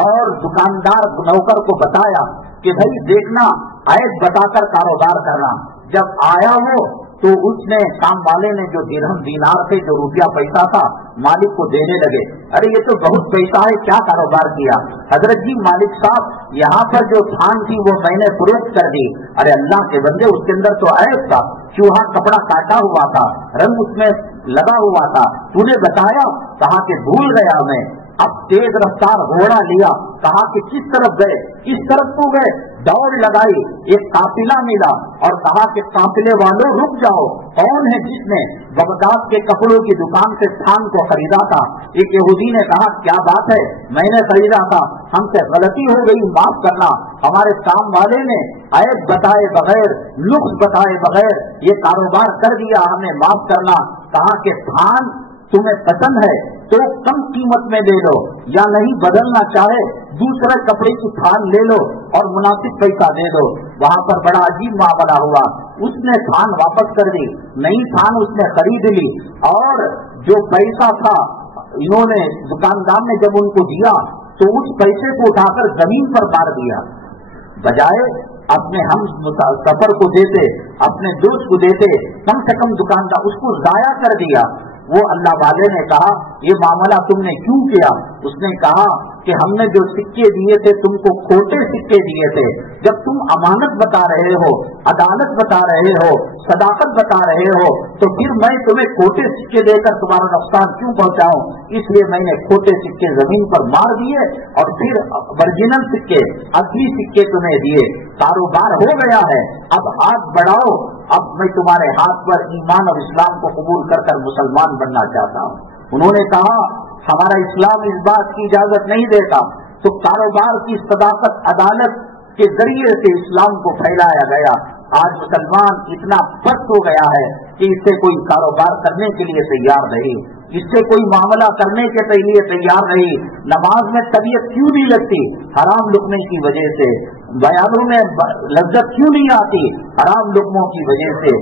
और दुकानदार नौकर को बताया कि भाई देखना, आयत बताकर कारोबार करना। जब आया वो تو उसने काम वाले ने जो दिरहम दीनार थे, जो रुपया पैसा था, मालिक को देने लगे। अरे ये तो बहुत पैसा है, क्या कारोबार किया? हजरत जी मालिक साहब, यहाँ पर जो थान थी वो मैंने फरोख्त कर दी। अरे अल्लाह के बंदे, उसके अंदर तो ऐब था, चूहा कपड़ा काटा हुआ था, रंग उसमें लगा हुआ था, तूने बताया? कहा कि भूल गया मैं। अब तेज रफ्तार घोड़ा लिया, कहा कि किस तरफ गए? इस तरफ को गए। दौड़ लगाई, एक काफिला मिला और कहा कि काफिले वालों रुक जाओ, कौन है जिसने बगदाद के कपड़ों की दुकान से थान को खरीदा था? एक यहूदी ने कहा, क्या बात है, मैंने खरीदा था, हमसे गलती हो गई, माफ करना। हमारे काम वाले ने ऐब बताए बगैर, नुक्स बताए बगैर ये कारोबार कर दिया, हमें माफ करना। कहा कि थान तुम्हें पसंद है तो कम कीमत में ले लो, या नहीं बदलना चाहे दूसरे कपड़े की थान ले लो और मुनासिब पैसा दे दो। वहां पर बड़ा अजीब मामला हुआ, उसने थान वापस कर दी, नई थान उसने खरीद ली और जो पैसा था इन्होंने दुकानदार ने जब उनको दिया तो उस पैसे को उठाकर जमीन पर मार दिया। बजाय अपने हम सफर को देते, अपने दोस्त को देते, कम से कम दुकानदार उसको जाया कर दिया। वो अल्लाह वाले ने कहा, ये मामला तुमने क्यों किया? उसने कहा कि हमने जो सिक्के दिए थे तुमको खोटे सिक्के दिए थे। जब तुम अमानत बता रहे हो, अदालत बता रहे हो, सदाकत बता रहे हो, तो फिर मैं तुम्हें खोटे सिक्के देकर तुम्हारा नुकसान क्यों पहुंचाऊं? इसलिए मैंने खोटे सिक्के जमीन पर मार दिए और फिर ओरिजिनल सिक्के, असली सिक्के तुम्हें दिए। कारोबार हो गया है, अब हाथ बढ़ाओ, अब मैं तुम्हारे हाथ पर ईमान और इस्लाम को कबूल कर मुसलमान बनना चाहता हूँ। उन्होंने कहा, हमारा इस्लाम इस बात की इजाजत नहीं देता। तो कारोबार की सदाकत, अदालत के जरिए से इस्लाम को फैलाया गया। आज मुसलमान इतना पस्त हो गया है कि इससे कोई कारोबार करने के लिए तैयार नहीं, इससे कोई मामला करने के लिए तैयार नहीं। नमाज में तबीयत क्यों नहीं लगती? हराम लुकमे की वजह से। बयानों में लज्जत क्यों नहीं आती? हराम लुकमों की वजह से।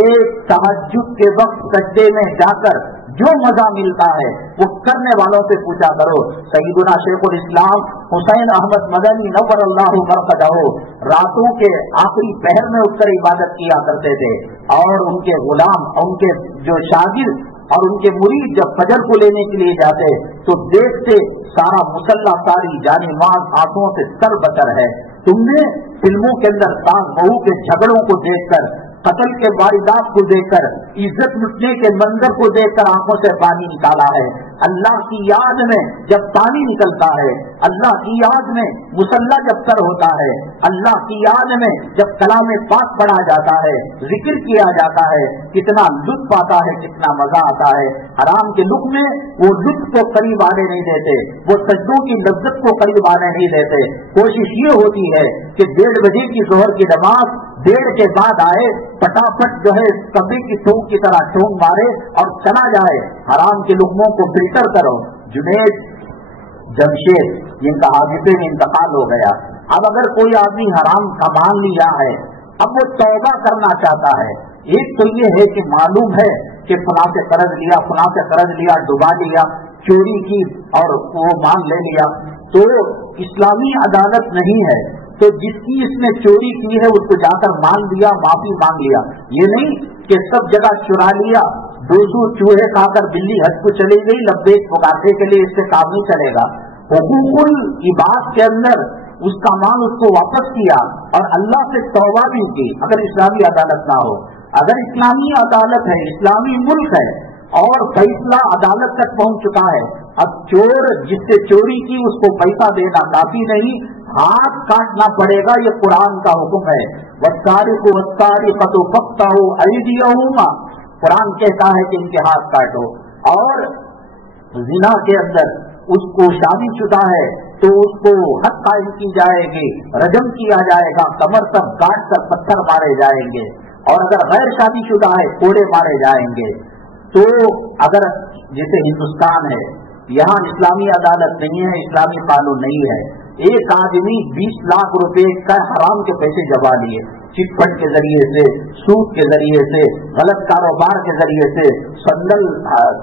एक तहज्जुद के वक्त सजदे में जाकर जो मजा मिलता है वो करने वालों से पूछा करो। सईदुना शेखुल इस्लाम हुसैन अहमद मदनी नव्वरल्लाहु मरकदहु रातों के आखिरी पहर में उठकर इबादत किया करते थे और उनके गुलाम, उनके जो शागिर्द और उनके मुरीद जब फजर को लेने के लिए जाते तो देखते सारा मुसल्ला, सारी जानी माज आंखों से तरबतर है। तुमने फिल्मों के अंदर सास बहू के झगड़ों को देखकर, कत्ल के वारदात को देखकर, इज्जत लुटने के मंजर को देखकर आंखों से पानी निकाला है। अल्लाह की याद में जब पानी निकलता है, अल्लाह की याद में मुसल्ला जब तर होता है, अल्लाह की याद में जब कलाम पाक पढ़ा जाता है, जिक्र किया जाता है, कितना लुत्फ आता है, कितना मजा आता है। हराम के लुक में वो लुत्फ को करीब आने नहीं देते, वो सजदों की लज्जत को करीब आने नहीं देते। कोशिश ये होती है कि 1:30 बजे की जोहर की नमाज 1:30 के बाद आए, फटाफट जो है कभी की ठोंक की तरह ठोंक मारे और चला जाए। हराम के लुकमों को फिल्टर करो। जुनैद जमशेद, जिनका हादसे में इंतकाल हो गया, अब अगर कोई आदमी हराम का मान लिया है, अब वो तौबा करना चाहता है। एक तो ये है कि मालूम है कि फलां से कर्ज लिया, फलां से कर्ज लिया, डुबा लिया, चोरी की और वो मान ले लिया, तो इस्लामी अदालत नहीं है, तो जिसकी इसने चोरी की है उसको जाकर मान दिया, माफी मांग लिया। ये नहीं कि सब जगह चुरा लिया, 200 चूहे खाकर बिल्ली हज को चली गई, लब्बैक पुकारने के लिए इससे काम नहीं चलेगा। हुकूकुल इबाद के अंदर उसका माल उसको वापस किया और अल्लाह से तौबा भी की। अगर इस्लामी अदालत ना हो, अगर इस्लामी अदालत है, इस्लामी मुल्क है और फैसला अदालत तक पहुंच चुका है, अब चोर जिससे चोरी की उसको पैसा देना काफी नहीं, हाथ काटना पड़ेगा। ये कुरान का हुक्म है। वस्तारिकु वस्तारिकतु फक्तहु अयदियहुमा, कुरान कहता है कि इनके हाथ काटो। और जिना के अंदर उसको शादीशुदा है तो उसको हद कायम की जाएगी, रजम किया जाएगा, कमर तक गांठ कर पत्थर मारे जाएंगे। और अगर गैर शादीशुदा है कोड़े मारे जाएंगे। तो अगर जैसे हिंदुस्तान है, यहाँ इस्लामी अदालत नहीं है, इस्लामी कानून नहीं है, एक आदमी 20 लाख रुपए का हराम के पैसे जमा लिए, चिटफंड के जरिए से, सूद के जरिए से, गलत कारोबार के जरिए से, संदल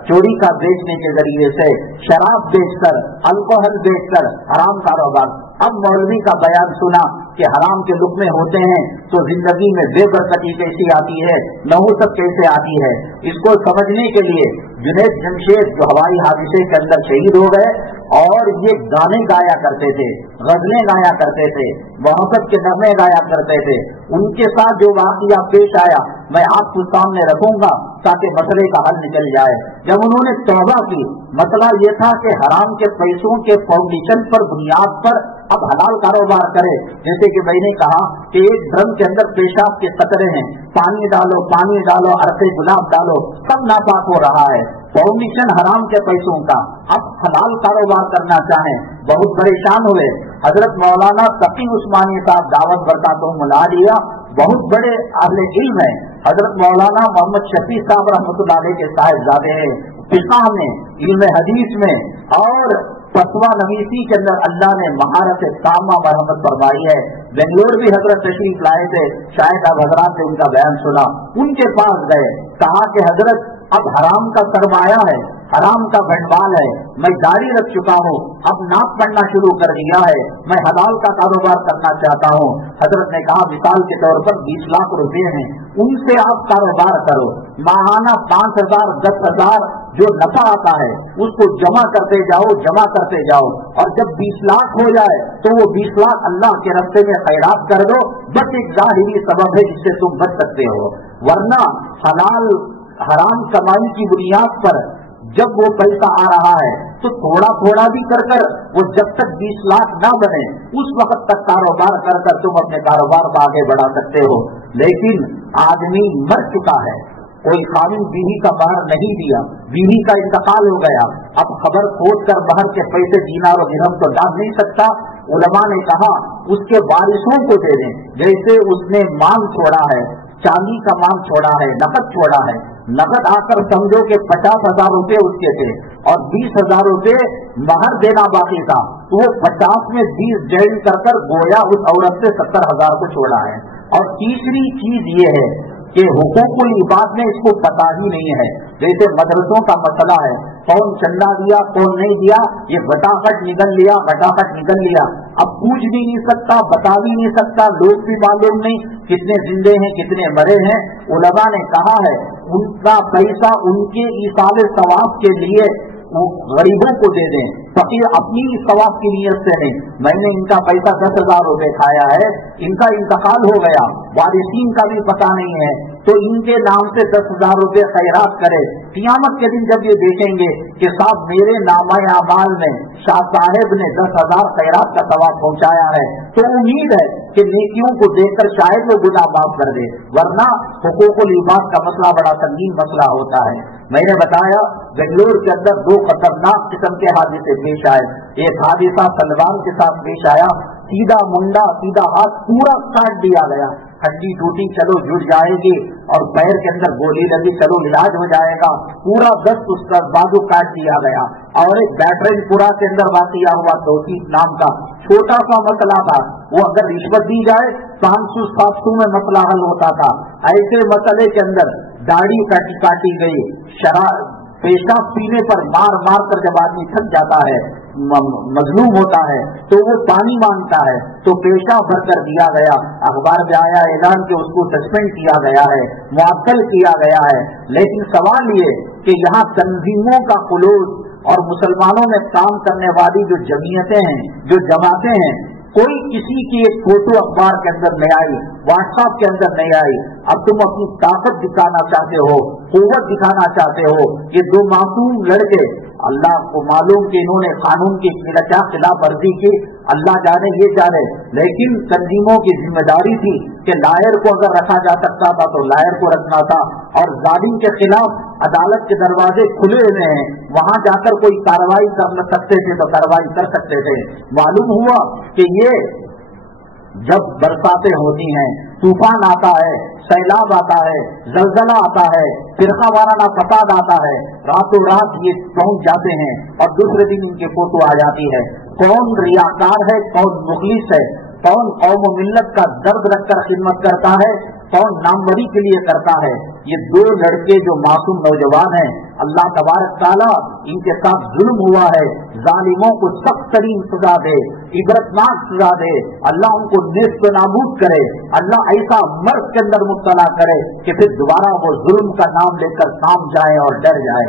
चोरी का बेचने के जरिए से, शराब बेचकर, अल्कोहल बेचकर हराम कारोबार, اب मौलवी का बयान सुना कि हराम के लुक़मे होते हैं तो जिंदगी में बेबरकती कैसी आती है, नहुसत कैसे आती है। इसको समझने के लिए जुनैद जमशेद जो हवाई हादसे के अंदर शहीद हो गए और ये गाने गाया करते थे, गजलें गाया करते थे, मोहब्बत के नगमे गाया करते थे, उनके साथ जो वाक़या पेश आया मैं आपके सामने रखूंगा ताकि मसले का हल निकल जाए। जब उन्होंने तौबा की, मसला ये था कि हराम के पैसों के फाउंडेशन पर, बुनियाद पर अब हलाल कारोबार करे। जैसे कि मैंने कहा कि एक ड्रम के अंदर पेशाब के कतरे हैं, पानी डालो, अर्क़े गुलाब डालो, सब नापाक हो रहा है। फाउंडेशन हराम के पैसों का, अब हलाल कारोबार करना चाहें, बहुत परेशान हुए। हजरत मौलाना तकी उस्मानी साहब दावत बरकातुहुमुल्लाह लिया, बहुत बड़े अहले इल्म है। हजरत मौलाना मोहम्मद शफी साहब रहमतुल्लाह अलैह के साहिबजादे हैं, फिक़ह में, इल्म हदीस में और फतवा नवीसी के अंदर अल्लाह ने महारत तामा मरहमत फरमाई है। बेंगलोर भी हजरत तशरीफ लाए थे, शायद अब हजरात ने उनका बयान सुना। उनके पास गए, कहा कि हजरत अब हराम का सरमाया है, हराम का भंडवाल है, मैं जारी रख चुका हूँ, अब नाप पढ़ना शुरू कर दिया है, मैं हलाल का कारोबार करना चाहता हूँ। हजरत ने कहा मिसाल के तौर पर 20 लाख रुपए हैं, उनसे आप कारोबार करो, माहाना 5,000 10,000 जो नफा आता है उसको जमा करते जाओ और जब 20 लाख हो जाए तो वो 20 लाख अल्लाह के रास्ते में खैरात कर दो। बस एक ज़ाहिरी सबब है जिससे तुम बच सकते हो, वरना हलाल हराम कमाई की बुनियाद पर जब वो पैसा आ रहा है तो थोड़ा थोड़ा भी कर वो जब तक 20 लाख ना बने उस वक्त तक कारोबार कर तुम अपने कारोबार को आगे बढ़ा सकते हो। लेकिन आदमी मर चुका है, कोई कानून बीवी का बाहर नहीं दिया, बीवी का इंतकाल हो गया, अब खबर खोज कर बाहर के पैसे दीनार और दिरहम तो डाल नहीं सकता। उलमा ने कहा उसके वारिसों को दे दें, जैसे उसने मांग छोड़ा है, चांदी का मांग छोड़ा है, नकद छोड़ा है, नकद आकर समझो कि 50,000 रुपये उसके थे और 20,000 रुपये महर देना बाकी था, तो वो 50 में 20 जॉइन कर गोया उस औरत से 70,000 को छोड़ा है। और तीसरी चीज ये है कि हुकूकुल इबाद में इसको पता ही नहीं है। जैसे मदरसों का मसला है, कौन चंदा दिया कौन नहीं दिया, ये फटाफट निकल लिया, अब पूछ भी नहीं सकता, बता भी नहीं सकता, लोग भी मालूम नहीं कितने जिंदे हैं कितने मरे हैं। उलमा ने कहा है उनका पैसा उनके ईसाले सवाब के लिए वो गरीबों को दे दें, फकीर अपनी सवाब की नीयत से नहीं। मैंने इनका पैसा 10,000 रुपये खाया है, इनका इंतकाल हो गया, वारिसीन का भी पता नहीं है, तो इनके नाम से 10,000 रुपये खैरात करे। क़ियामत के दिन जब ये देखेंगे कि साहब मेरे नामा अमाल में शाह साहेब ने 10,000 खैरात का सवाब पहुंचाया है, तो उम्मीद है कि नेकियों को देखकर शायद वो गुनाह माफ कर दे, वरना हुकूकुल इबाद का मसला बड़ा संगीन मसला होता है। मैंने बताया बेंगलोर के अंदर 2 खतरनाक किस्म के हादसे पेश आए। एक हादसा सलमान के साथ पेश आया, सीधा मुंडा सीधा हाथ पूरा काट दिया गया, हड्डी टूटी चलो जुड़ जाएगी, और पैर के अंदर गोली लगी चलो इलाज हो जाएगा, पूरा दस्त उसका बाजू काट दिया गया। और एक बैटरी पूरा के अंदर वाक़या हुआ, तौसीफ नाम का छोटा सा मसला था, वो अगर रिश्वत दी जाए 500-700 में मसला हल होता था। ऐसे मसले के अंदर दाढ़ी काटी गई, शराब पेशाब पीने पर मार कर जब आदमी थक जाता है, मजलूम होता है, तो वो पानी मांगता है, तो पेशाब भर कर दिया गया। अखबार में आया ऐलान कि उसको सस्पेंड किया गया है, मुअत्तल किया गया है। लेकिन सवाल ये कि यहाँ तंजीमों का खुलूस और मुसलमानों में काम करने वाली जो जमीयतें हैं, जो जमातें हैं, कोई किसी की एक फोटो अखबार के अंदर नहीं आई, व्हाट्सएप के अंदर नहीं आई। अब तुम अपनी ताकत दिखाना चाहते हो, कुव्वत दिखाना चाहते हो। ये 2 मासूम लड़के, अल्लाह को मालूम कि इन्होंने कानून की क्या खिलाफ वर्जी की, अल्लाह जाने ये जाने, लेकिन तंजीमों की जिम्मेदारी थी कि लायर को अगर रखा जा सकता था तो लायर को रखना था, और जालिम के खिलाफ अदालत के दरवाजे खुले हुए हैं, वहां जाकर कोई कार्रवाई कर सकते थे तो कार्रवाई कर सकते थे। मालूम हुआ कि ये जब बरसातें होती हैं, तूफान आता है, सैलाब आता है, जलजला आता है, फिरका वाराना फसाद आता है, रातों रात ये पहुंच जाते हैं और दूसरे दिन उनकी फोटो आ जाती है। कौन रियाकार है, कौन मुखलिस है, कौन कौम मिल्लत का दर्द रखकर खिदमत करता है, कौन नामवरी के लिए करता है, یہ دو لڑکے جو معصوم نوجوان ہیں، اللہ تبارک تعالیٰ ان کے ساتھ ظلم ہوا ہے، ظالموں کو سخت ترین سزا دے، عبرتناک سزا دے، اللہ ان کو نیست و نابود کرے، اللہ ایسا مرض کے اندر مبتلا کرے کہ پھر دوبارہ وہ ظلم کا نام لے کر کام جائے اور ڈر جائے۔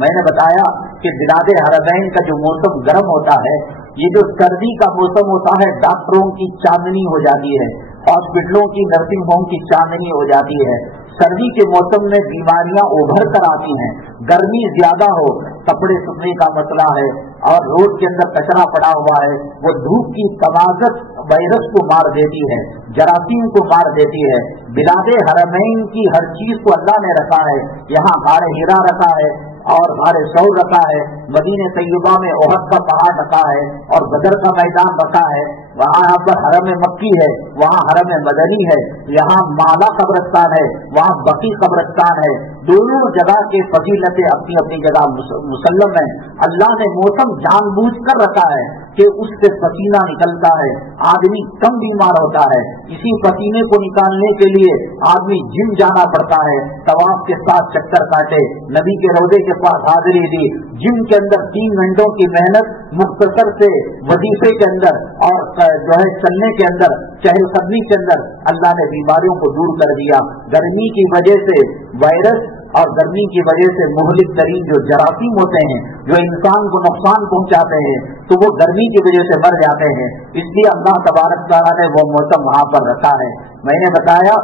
میں نے بتایا کہ بلاد حرمین کا جو موسم گرم ہوتا ہے، یہ جو سردی کا موسم ہوتا ہے، ڈاکٹروں کی چاندنی ہو جاتی ہے، ہاسپٹلوں کی، نرسنگ ہوم کی چاندنی ہو جاتی ہے۔ سردی کے موسم میں بیماریاں ابھر کر آتی ہیں، گرمی زیادہ ہو، کپڑے سوکھنے کا مسئلہ ہے اور روڈ کے اندر کچرا پڑا ہوا ہے، وہ دھوپ کی تمازت وائرس کو مار دیتی ہے، جراثیم کو مار دیتی ہے۔ بلاد حرمین کی ہر چیز کو اللہ نے رکھا ہے، یہاں غار ہرا رکھا ہے اور غار ثور رکھا ہے، مدینہ طیبہ میں احد کا پہاڑ رکھا ہے اور بدر کا میدان رکھا ہے، وہاں پر حرم مکی ہے، وہاں حرم مدنی ہے، یہاں مالا قبرستان ہے، وہاں بقی قبرستان ہے۔ دونوں جگہ کے فضیلتیں اپنی اپنی جگہ مسلم ہیں۔ اللہ نے موسم جان بوجھ کر رکھا ہے کہ اس سے پسینہ نکلتا ہے، آدمی کم بیمار ہوتا ہے، اسی پسینے کو نکالنے کے لیے آدمی جم جانا پڑتا ہے، طواف کے ساتھ چکر کاٹے، نبی کے روضے کے پاس حاضری دی، جم کے اندر 3 گھنٹوں کی محنت مختصر سے وظیفے کے اندر اور جو ہے چلنے کے اندر، چہل قدمی کے اندر اللہ نے بیماریوں کو دور کر دیا۔ گرمی کی وجہ سے وائرس اور گرمی کی وجہ سے مہلک ترین جو جراثیم ہوتے ہیں، جو انسان کو نقصان پہنچاتے ہیں، تو وہ گرمی کی وجہ سے مر جاتے ہیں۔ اس لیے اللہ تبارک تعالیٰ نے وہ موسم وہاں پر رکھا ہے۔ میں نے بتایا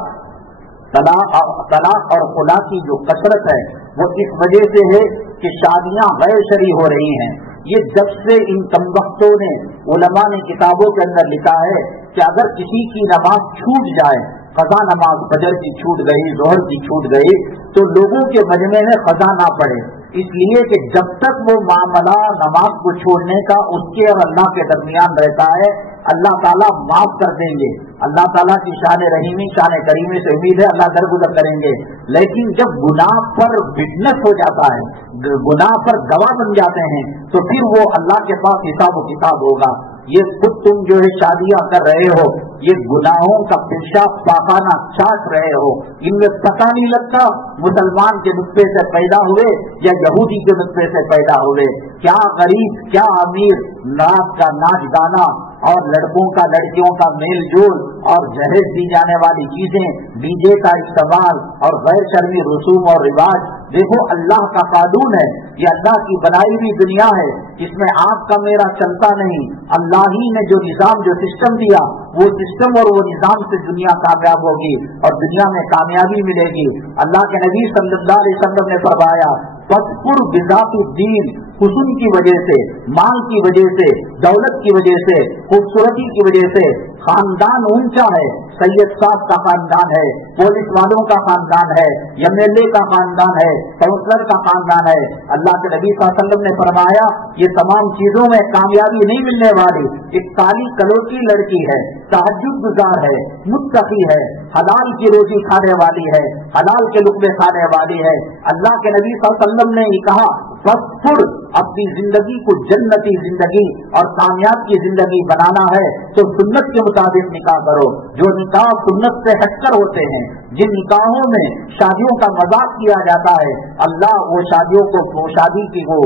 طلاق اور خلا کی جو کثرت ہے وہ اس وجہ سے ہے کہ شادیاں غیر شرعی ہو رہی ہیں۔ یہ جب سے ان کمبختوں نے، علماء نے کتابوں کے اندر لکھا ہے کہ اگر کسی کی نماز چھوٹ جائے، قضا نماز فجر کی چھوٹ گئی، ظہر کی چھوٹ گئی، تو لوگوں کے مجمع میں قضا نہ پڑے، اس لیے کہ جب تک وہ معاملہ نماز کو چھوڑنے کا اس کے اور اللہ کے درمیان رہتا ہے، اللہ تعالیٰ معاف کر دیں گے۔ اللہ تعالیٰ کی شان رحیمی، شان کریمی سے امید ہے اللہ درگزر کریں گے۔ لیکن جب گناہ پر وٹنس ہو جاتا ہے، گناہ پر گواہ بن جاتے ہیں، تو پھر وہ اللہ کے پاس حساب و کتاب ہوگا۔ یہ خود تم جو ہے شادیاں کر رہے ہو، یہ گناہوں کا پیشاب پاخانہ چاٹ رہے ہو، ان میں پتہ نہیں لگتا مسلمان کے نطفے سے پیدا ہوئے یا یہودی کے نطفے سے پیدا ہوئے۔ کیا غریب، کیا امیر، رات کا ناچ گانا اور لڑکوں کا لڑکیوں کا میل جول اور جہیز دی جانے والی چیزیں، ڈی جے کا استعمال اور غیر شرعی رسوم اور رواج۔ دیکھو اللہ کا قانون ہے، یہ اللہ کی بنائی ہوئی دنیا ہے، اس میں آپ کا میرا چلتا نہیں۔ اللہ ہی نے جو نظام، جو سسٹم دیا، وہ سسٹم اور وہ نظام سے دنیا کامیاب ہوگی اور دنیا میں کامیابی ملے گی۔ اللہ کے نبی صلی اللہ علیہ وسلم نے فرمایا، فَاذْكُرْ بِذَاتِ الدِّينِ، حسن کی وجہ سے، مال کی وجہ سے، دولت کی وجہ سے، خوبصورتی کی وجہ سے خاندان اونچا ہے، سید صاحب کا خاندان ہے، پولیس والوں کا خاندان ہے، ایم ایل اے کا خاندان ہے، کونسلر کا خاندان ہے۔ اللہ کے نبی صلی اللہ علیہ وسلم نے فرمایا یہ تمام چیزوں میں کامیابی نہیں ملنے والی۔ ایک کالی کلوٹی لڑکی ہے، تہجد گزار ہے، متقی ہے، حلال کی روزی کھانے والی ہے، حلال کے لقمے کھانے والی ہے۔ اللہ کے نبی صلی اللہ علیہ وسلم نے یہ کہا، فَاذْكُرْ، اپنی زندگی کو جنتی زندگی اور کامیاب کی زندگی بنانا ہے تو سنت کے مطابق نکاح کرو۔ جو نکاح سنت سے ہٹ کر ہوتے ہیں، جن نکاحوں میں شادیوں کا مذاق کیا جاتا ہے، اللہ وہ شادیوں کو، وہ شادی کی وہ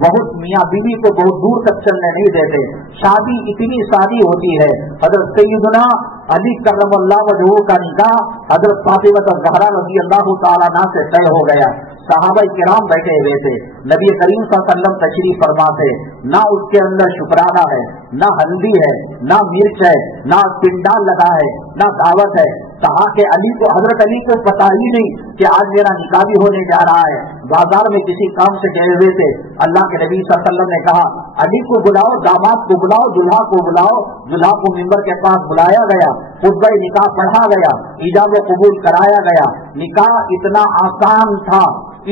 بہت میاں بیوی کو بہت دور تک چلنے نہیں دیتے۔ شادی اتنی سادی ہوتی ہے۔ حضرت سیدنا علی کرم اللہ وجہہ کا نکاح حضرت فاطمہ الزہرا رضی اللہ تعالیٰ عنہ سے طے ہو گیا۔ صحابہ کرام بیٹھے ہوئے تھے، نبی کریم صلی اللہ علیہ وسلم تشریف فرما تھے، نہ اس کے اندر شکرانہ ہے، نہ ہلدی ہے، نہ مرچ ہے، نہ پنڈال لگا ہے، نہ دعوت ہے۔ کہا کہ علی کو، حضرت علی کو پتا ہی نہیں کہ آج میرا نکاح بھی ہونے جا رہا ہے، بازار میں کسی کام سے گئے ہوئے تھے۔ اللہ کے نبی صلی اللہ علیہ وسلم نے کہا علی کو بلاؤ، داماد کو بلاؤ، دلہا کو بلاؤ۔ دلہا کو ممبر کے پاس بلایا گیا، خطبہ نکاح پڑھا گیا، ایجاب و قبول کرایا گیا۔ نکاح اتنا آسان تھا،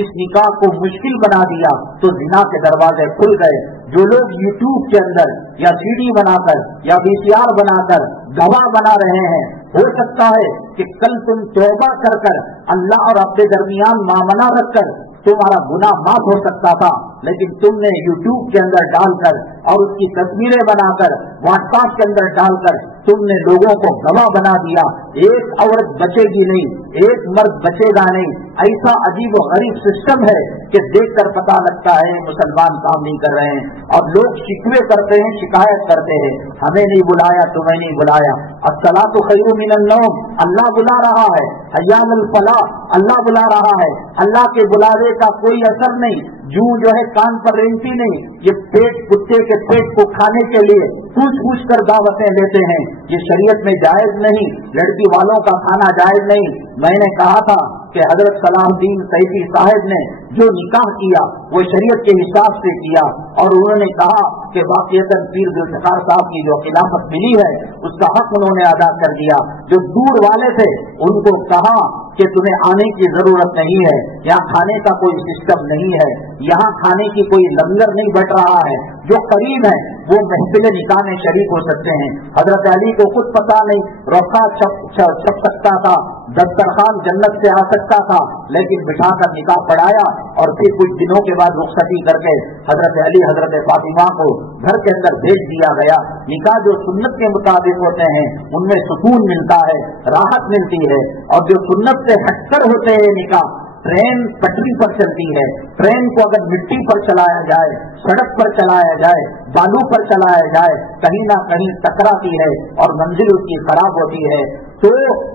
اس نکاح کو مشکل بنا دیا تو زنا کے دروازے کھل گئے۔ جو لوگ یوٹیوب کے اندر یا سی ڈی بنا کر یا وی سی آر بنا کر گواہ بنا رہے ہیں، ہو سکتا ہے کہ کل تم توبہ کر کر اللہ اور اپنے درمیان معاملہ رکھ کر تمہارا گناہ معاف ہو سکتا تھا، لیکن تم نے یوٹیوب کے اندر ڈال کر اور اس کی تصویریں بنا کر واٹس ایپ کے اندر ڈال کر تم نے لوگوں کو گواہ بنا دیا. ایک عورت بچے گی نہیں, ایک مرد بچے گا نہیں. ایسا عجیب و غریب سسٹم ہے کہ دیکھ کر پتا لگتا ہے مسلمان کام نہیں کر رہے ہیں. اور لوگ شکوے کرتے ہیں, شکایت کرتے ہیں, ہمیں نہیں بلایا, تمہیں نہیں بلایا. الصلاۃ خیر من النوم, اللہ بلا رہا ہے. حی علی الفلاح, اللہ بلا رہا ہے. اللہ کے بلاوے کا کوئی اثر نہیں. جو ہے کان پر رینگتی نہیں. یہ پیٹ کتے کے پیٹ کو کھانے کے لیے پوچھ پوچھ کر دعوتیں لیتے ہیں. یہ شریعت میں جائز نہیں. لڑکی والوں کا کھانا جائز نہیں. میں نے کہا تھا کہ حضرت صلاح الدین سیفی صاحب نے جو نکاح کیا وہ شریعت کے حساب سے کیا, اور انہوں نے کہا کہ واقعتاً پیر ذوالفقار صاحب کی جو خلافت ملی ہے اس کا حق انہوں نے ادا کر دیا. جو دور والے تھے ان کو کہا کہ تمہیں آنے کی ضرورت نہیں ہے, یہاں کھانے کا کوئی سسٹم نہیں ہے, یہاں کھانے کی کوئی لنگر نہیں بٹ رہا ہے. جو قریب ہے وہ محفل نکاح میں شریک ہو سکتے ہیں. حضرت علی کو خود پتا نہیں, روکا چھپ سکتا تھا, دسترخوان جنت سے آ سکتا تھا, لیکن بٹھا کر نکاح پڑھایا اور پھر کچھ دنوں کے بعد رخصتی کر کے حضرت علی حضرت فاطمہ کو گھر کے اندر بھیج دیا گیا. نکاح جو سنت کے مطابق ہوتے ہیں ان میں سکون ملتا ہے, راحت ملتی ہے, اور جو سنت سے ہٹ کر ہوتے ہیں نکاح, ٹرین پٹری پر چلتی ہے, ٹرین کو اگر مٹی پر چلایا جائے, سڑک پر چلایا جائے, بالو پر چلایا جائے, کہیں نہ کہیں ٹکراتی ہے اور منزل اس کی خراب ہوتی ہے. تو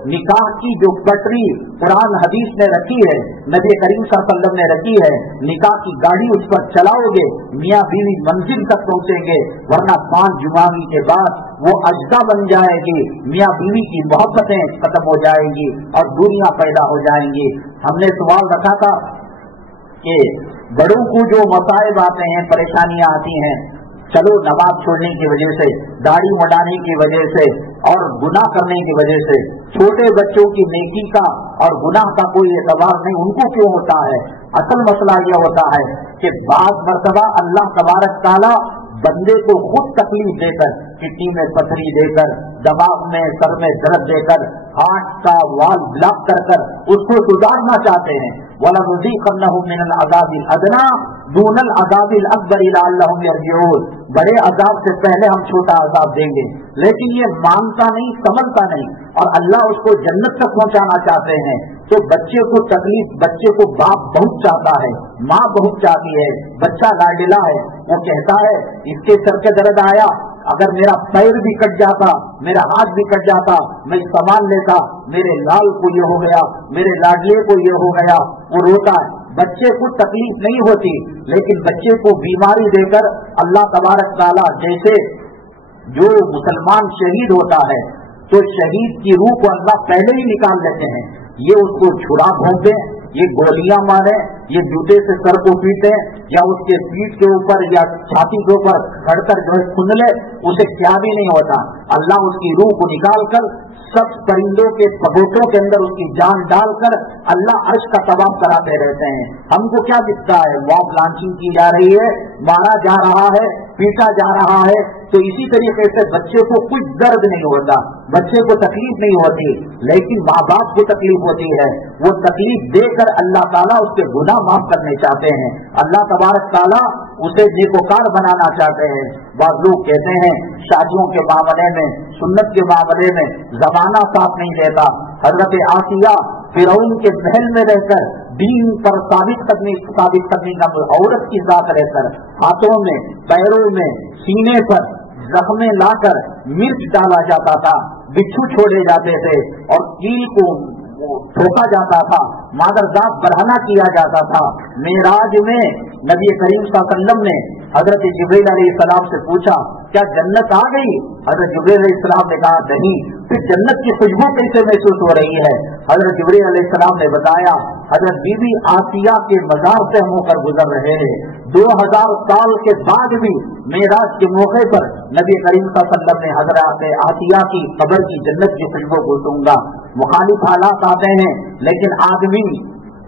نکاح کی جو پٹری قرآن حدیث نے رکھی ہے, نبی کریم صلی اللہ علیہ وسلم نے رکھی ہے, نکاح کی گاڑی اس پر چلاؤ گے میاں بیوی منزل تک پہنچیں گے, ورنہ 5 جمعہ کے بعد وہ اجزا بن جائے گی. میاں بیوی کی محبتیں ختم ہو جائیں گی اور دوریاں پیدا ہو جائیں گی. ہم نے سوال رکھا تھا کہ بڑوں کو جو مصائب آتے ہیں, پریشانیاں آتی ہیں, چلو نماز چھوڑنے کی وجہ سے, داڑھی مڈانے کی وجہ سے اور گناہ کرنے کی وجہ سے, چھوٹے بچوں کی نیکی کا اور گناہ کا کوئی اعتبار نہیں, ان کو کیوں ہوتا ہے؟ اصل مسئلہ یہ ہوتا ہے کہ بعض مرتبہ اللہ تبارک تعالیٰ بندے کو خود تکلیف دے کر, کڈنی میں پتھری دے کر, دماغ میں سر میں درد دے کر, ہارٹ کا وال بلاک کر کر اس کو گزارنا چاہتے ہیں. وَلَنُذِيقَنَّهُم مِّنَ الْعَذَابِ الْأَدْنَىٰ دُونَ الْعَذَابِ الْأَكْبَرِ لَعَلَّهُمْ يَرْجِعُونَ. بڑے عذاب سے پہلے ہم چھوٹا عذاب دیں گے. لیکن یہ مانتا نہیں, سمجھتا نہیں, اور اللہ اس کو جنت تک پہنچانا چاہتے ہیں. تو بچے کو تکلیف, بچے کو باپ بہت چاہتا ہے, ماں بہت چاہتی ہے, بچہ لاڈلا ہے, وہ کہتا ہے اس کے سر کے درد آیا, اگر میرا پیر بھی کٹ جاتا, میرا ہاتھ بھی کٹ جاتا, میں سامان لیتا, میرے لال کو یہ ہو گیا, میرے لاڈلے کو یہ ہو گیا. وہ روتا ہے. بچے کو تکلیف نہیں ہوتی, لیکن بچے کو بیماری دے کر اللہ تبارک تعالیٰ, جیسے جو مسلمان شہید ہوتا ہے تو شہید کی روح کو اللہ پہلے ہی نکال لیتے ہیں. یہ اس کو چھڑا بھونکتے, یہ گولیاں مارے, یہ جوتے سے سر کو پیٹے, یا اس کے پیٹ کے اوپر یا چھاتی کے اوپر کھڑ کر جو ہے کھن لے, اسے کیا بھی نہیں ہوتا. اللہ اس کی روح کو نکال کر سب پرندوں کے پگوٹوں کے اندر اس کی جان ڈال کر اللہ عرش کا طواف کراتے رہتے ہیں. ہم کو کیا دکھتا ہے؟ واپ لانچنگ کی جا رہی ہے, مارا جا رہا ہے, پیٹا جا رہا ہے. تو اسی طریقے سے بچے کو کچھ درد نہیں ہوتا, بچے کو تکلیف نہیں ہوتی, لیکن ماں باپ کو تکلیف ہوتی ہے. وہ تکلیف دے کر اللہ تعالیٰ اس کے گناہ معاف کرنے چاہتے ہیں. اللہ تبارک تعالیٰ اسے نیکوکار بنانا چاہتے ہیں. بعض لوگ کہتے ہیں شادیوں کے معاملے میں, سنت کے معاملے میں زمانہ ساتھ نہیں دیتا. حضرت آسیہ فرعون کے محل میں رہ کر دین پر ثابت قدمی کا عورت کی ذات رہ کر ہاتھوں میں, پیروں میں, سینے پر زخمیں لا کر مرچ ڈالا جاتا تھا, بچھو چھوڑے جاتے تھے اور کیل کو ٹھوکا جاتا تھا, مادرزاد برہنہ کیا جاتا تھا. معراج میں نبی کریم صلی اللہ علیہ وسلم نے حضرت جبریل علیہ السلام سے پوچھا کیا جنت آ گئی؟ حضرت جبریل علیہ السلام نے کہا نہیں. پھر جنت کی خوشبو کیسے محسوس ہو رہی ہے؟ حضرت جبریل علیہ السلام نے بتایا حضرت بی بی آسیہ کے مزار سے ہم ہو کر گزر رہے ہیں. 2000 سال کے بعد بھی معراج کے موقع پر نبی کریم صلی اللہ علیہ وسلم نے حضرت آسیہ کی قبر کی جنت کی خوشبو کو سونگا. مخالف حالات آتے ہیں, لیکن آدمی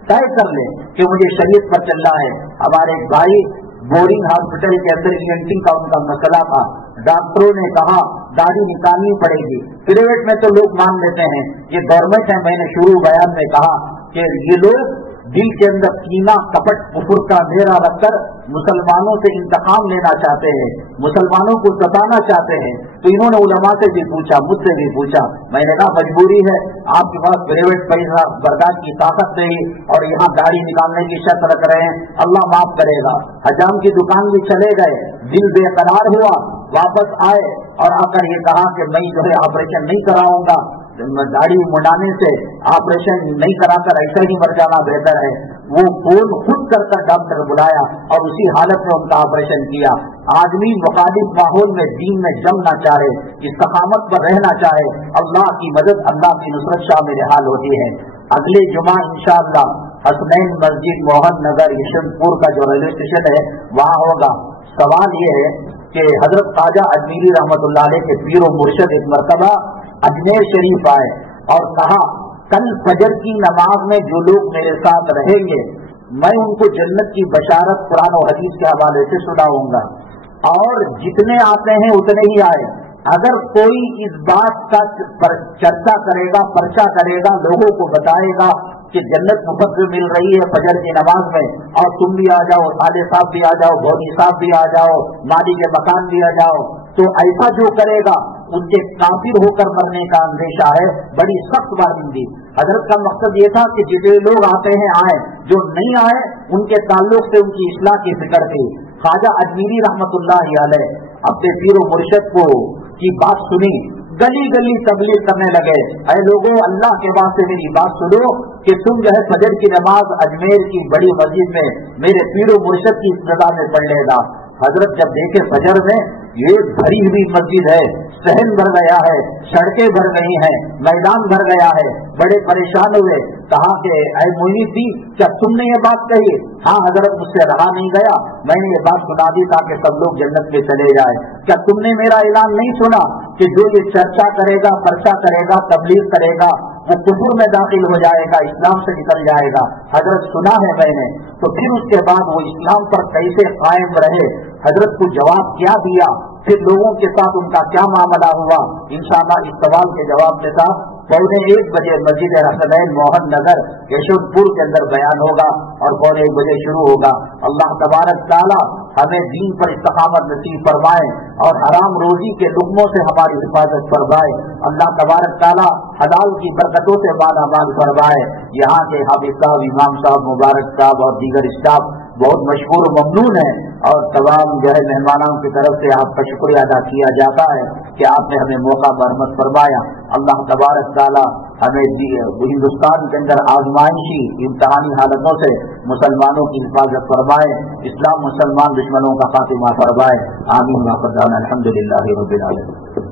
طے کر لے کہ مجھے شریعت پر چلنا ہے. ہمارے بھائی بورنگ ہاسپٹل کے اندر ENT کا ان کا مسئلہ تھا. ڈاکٹروں نے کہا داڑھی نکالنی پڑے گی. پرائیویٹ میں تو لوگ مان لیتے ہیں, یہ گورنمنٹ ہے. میں نے شروع بیان میں کہا کہ یہ لوگ دل کے اندر کینہ کپٹ کفر کا ڈھیرا رکھ کر مسلمانوں سے انتقام لینا چاہتے ہیں، مسلمانوں کو ستانا چاہتے ہیں، تو انہوں نے علماء سے بھی پوچھا، مجھ سے بھی پوچھا، میں نے کہا مجبوری ہے، آپ کے پاس پرائیویٹ پیسہ برداشت کی طاقت نہیں اور یہاں گاڑی نکالنے کی شرط رکھ رہے ہیں، اللہ معاف کرے گا۔ حجام کی دکان بھی چلے گئے، دل بے قرار ہوا، واپس آئے اور آ کر یہ کہا کہ میں جو ہے آپریشن نہیں کراؤں گا، گاڑی منڈانے سے آپریشن نہیں کرا کر ایسا ہی مر جانا بہتر ہے۔ وہ فون خود کر ڈاکٹر بلایا اور اسی حالت میں ان کا آپریشن کیا۔ آدمی مخالف ماحول میں دین میں جمنا چاہے، استقامت پر رہنا چاہے، اللہ کی مدد، اللہ کی نصرت شامل حال ہوتی ہے۔ اگلے جمعہ انشاءاللہ حسنین مسجد موہن نگر یشونت پور کا جو ریلوے اسٹیشن ہے وہاں ہوگا۔ سوال یہ ہے کہ حضرت خواجہ اجمیری رحمۃ اللہ علیہ کے پیر و مرشد ایک مرتبہ اجمیر شریف آئے اور کہا کل فجر کی نماز میں جو لوگ میرے ساتھ رہیں گے میں ان کو جنت کی بشارت قرآن و حدیث کے حوالے سے سناؤں گا، اور جتنے آتے ہیں اتنے ہی آئے۔ اگر کوئی اس بات کا چرچا کرے گا، پرچہ کرے گا، لوگوں کو بتائے گا کہ جنت مفت میں مل رہی ہے فجر کی نماز میں، اور تم بھی آ جاؤ، صالح صاحب بھی آ جاؤ، بھونی صاحب بھی آ جاؤ، مالی کے مکان بھی آ جاؤ، تو ایسا جو کرے گا ان کے کافر ہو کر مرنے کا اندیشہ ہے، بڑی سخت وارننگی۔ حضرت کا مقصد یہ تھا کہ جتنے لوگ آتے ہیں آئے، جو نہیں آئے ان کے تعلق سے ان کی اصلاح کی فکر تھی۔ خواجہ اجمیری رحمۃ اللہ علیہ اپنے پیر و مرشد کو کی بات سنی، گلی گلی تبلیغ کرنے لگے، اے لوگوں اللہ کے واسطے میری بات سنو کہ تم جو ہے فجر کی نماز اجمیر کی بڑی مسجد میں میرے پیر و مرشد کی ابتدا میں پڑھ لے گا۔ حضرت جب دیکھے فجر میں یہ بھری ہوئی مسجد ہے، صحن بھر گیا ہے، سڑکیں بھر گئی ہیں، میدان بھر گیا ہے، بڑے پریشان ہوئے، کہا کہ اے محی الدین کیا تم نے یہ بات کہی؟ ہاں حضرت مجھ سے رہا نہیں گیا، میں نے یہ بات سنا دی تاکہ سب لوگ جنت میں چلے جائے۔ کیا تم نے میرا اعلان نہیں سنا کہ جو یہ چرچا کرے گا، پرچہ کرے گا، تبلیغ کرے گا، وہ کفر میں داخل ہو جائے گا، اسلام سے نکل جائے گا؟ حضرت سنا ہے میں نے۔ تو پھر اس کے بعد وہ اسلام پر کیسے قائم رہے، حضرت کو جواب کیا دیا، پھر لوگوں کے ساتھ ان کا کیا معاملہ ہوا، انشاءاللہ اس سوال کے جواب کے ساتھ 12:45 بجے مسجد حسنین موہن نگر یشونت پور کے اندر بیان ہوگا اور 12:45 بجے شروع ہوگا۔ اللہ تبارک تعالی ہمیں دین پر استقامت نصیب فرمائے اور حرام روزی کے لقموں سے ہماری حفاظت فرمائے۔ اللہ تبارک تعالی حلال کی برکتوں سے مالا مال فرمائے۔ یہاں کے حافظ صاحب، امام صاحب، مبارک صاحب اور دیگر اسٹاف بہت مشکور و ممنون ہے، اور تمام جو ہے مہمانوں کی طرف سے آپ کا شکریہ ادا کیا جاتا ہے کہ آپ نے ہمیں موقع برحمت فرمایا۔ اللہ تبارک تعالی ہمیں ہندوستان کے اندر آزمائشی امتحانی حالتوں سے مسلمانوں کی حفاظت فرمائے، اسلام مسلمان دشمنوں کا خاتمہ فرمائے، آمین۔ الحمد للہ رب العالمین۔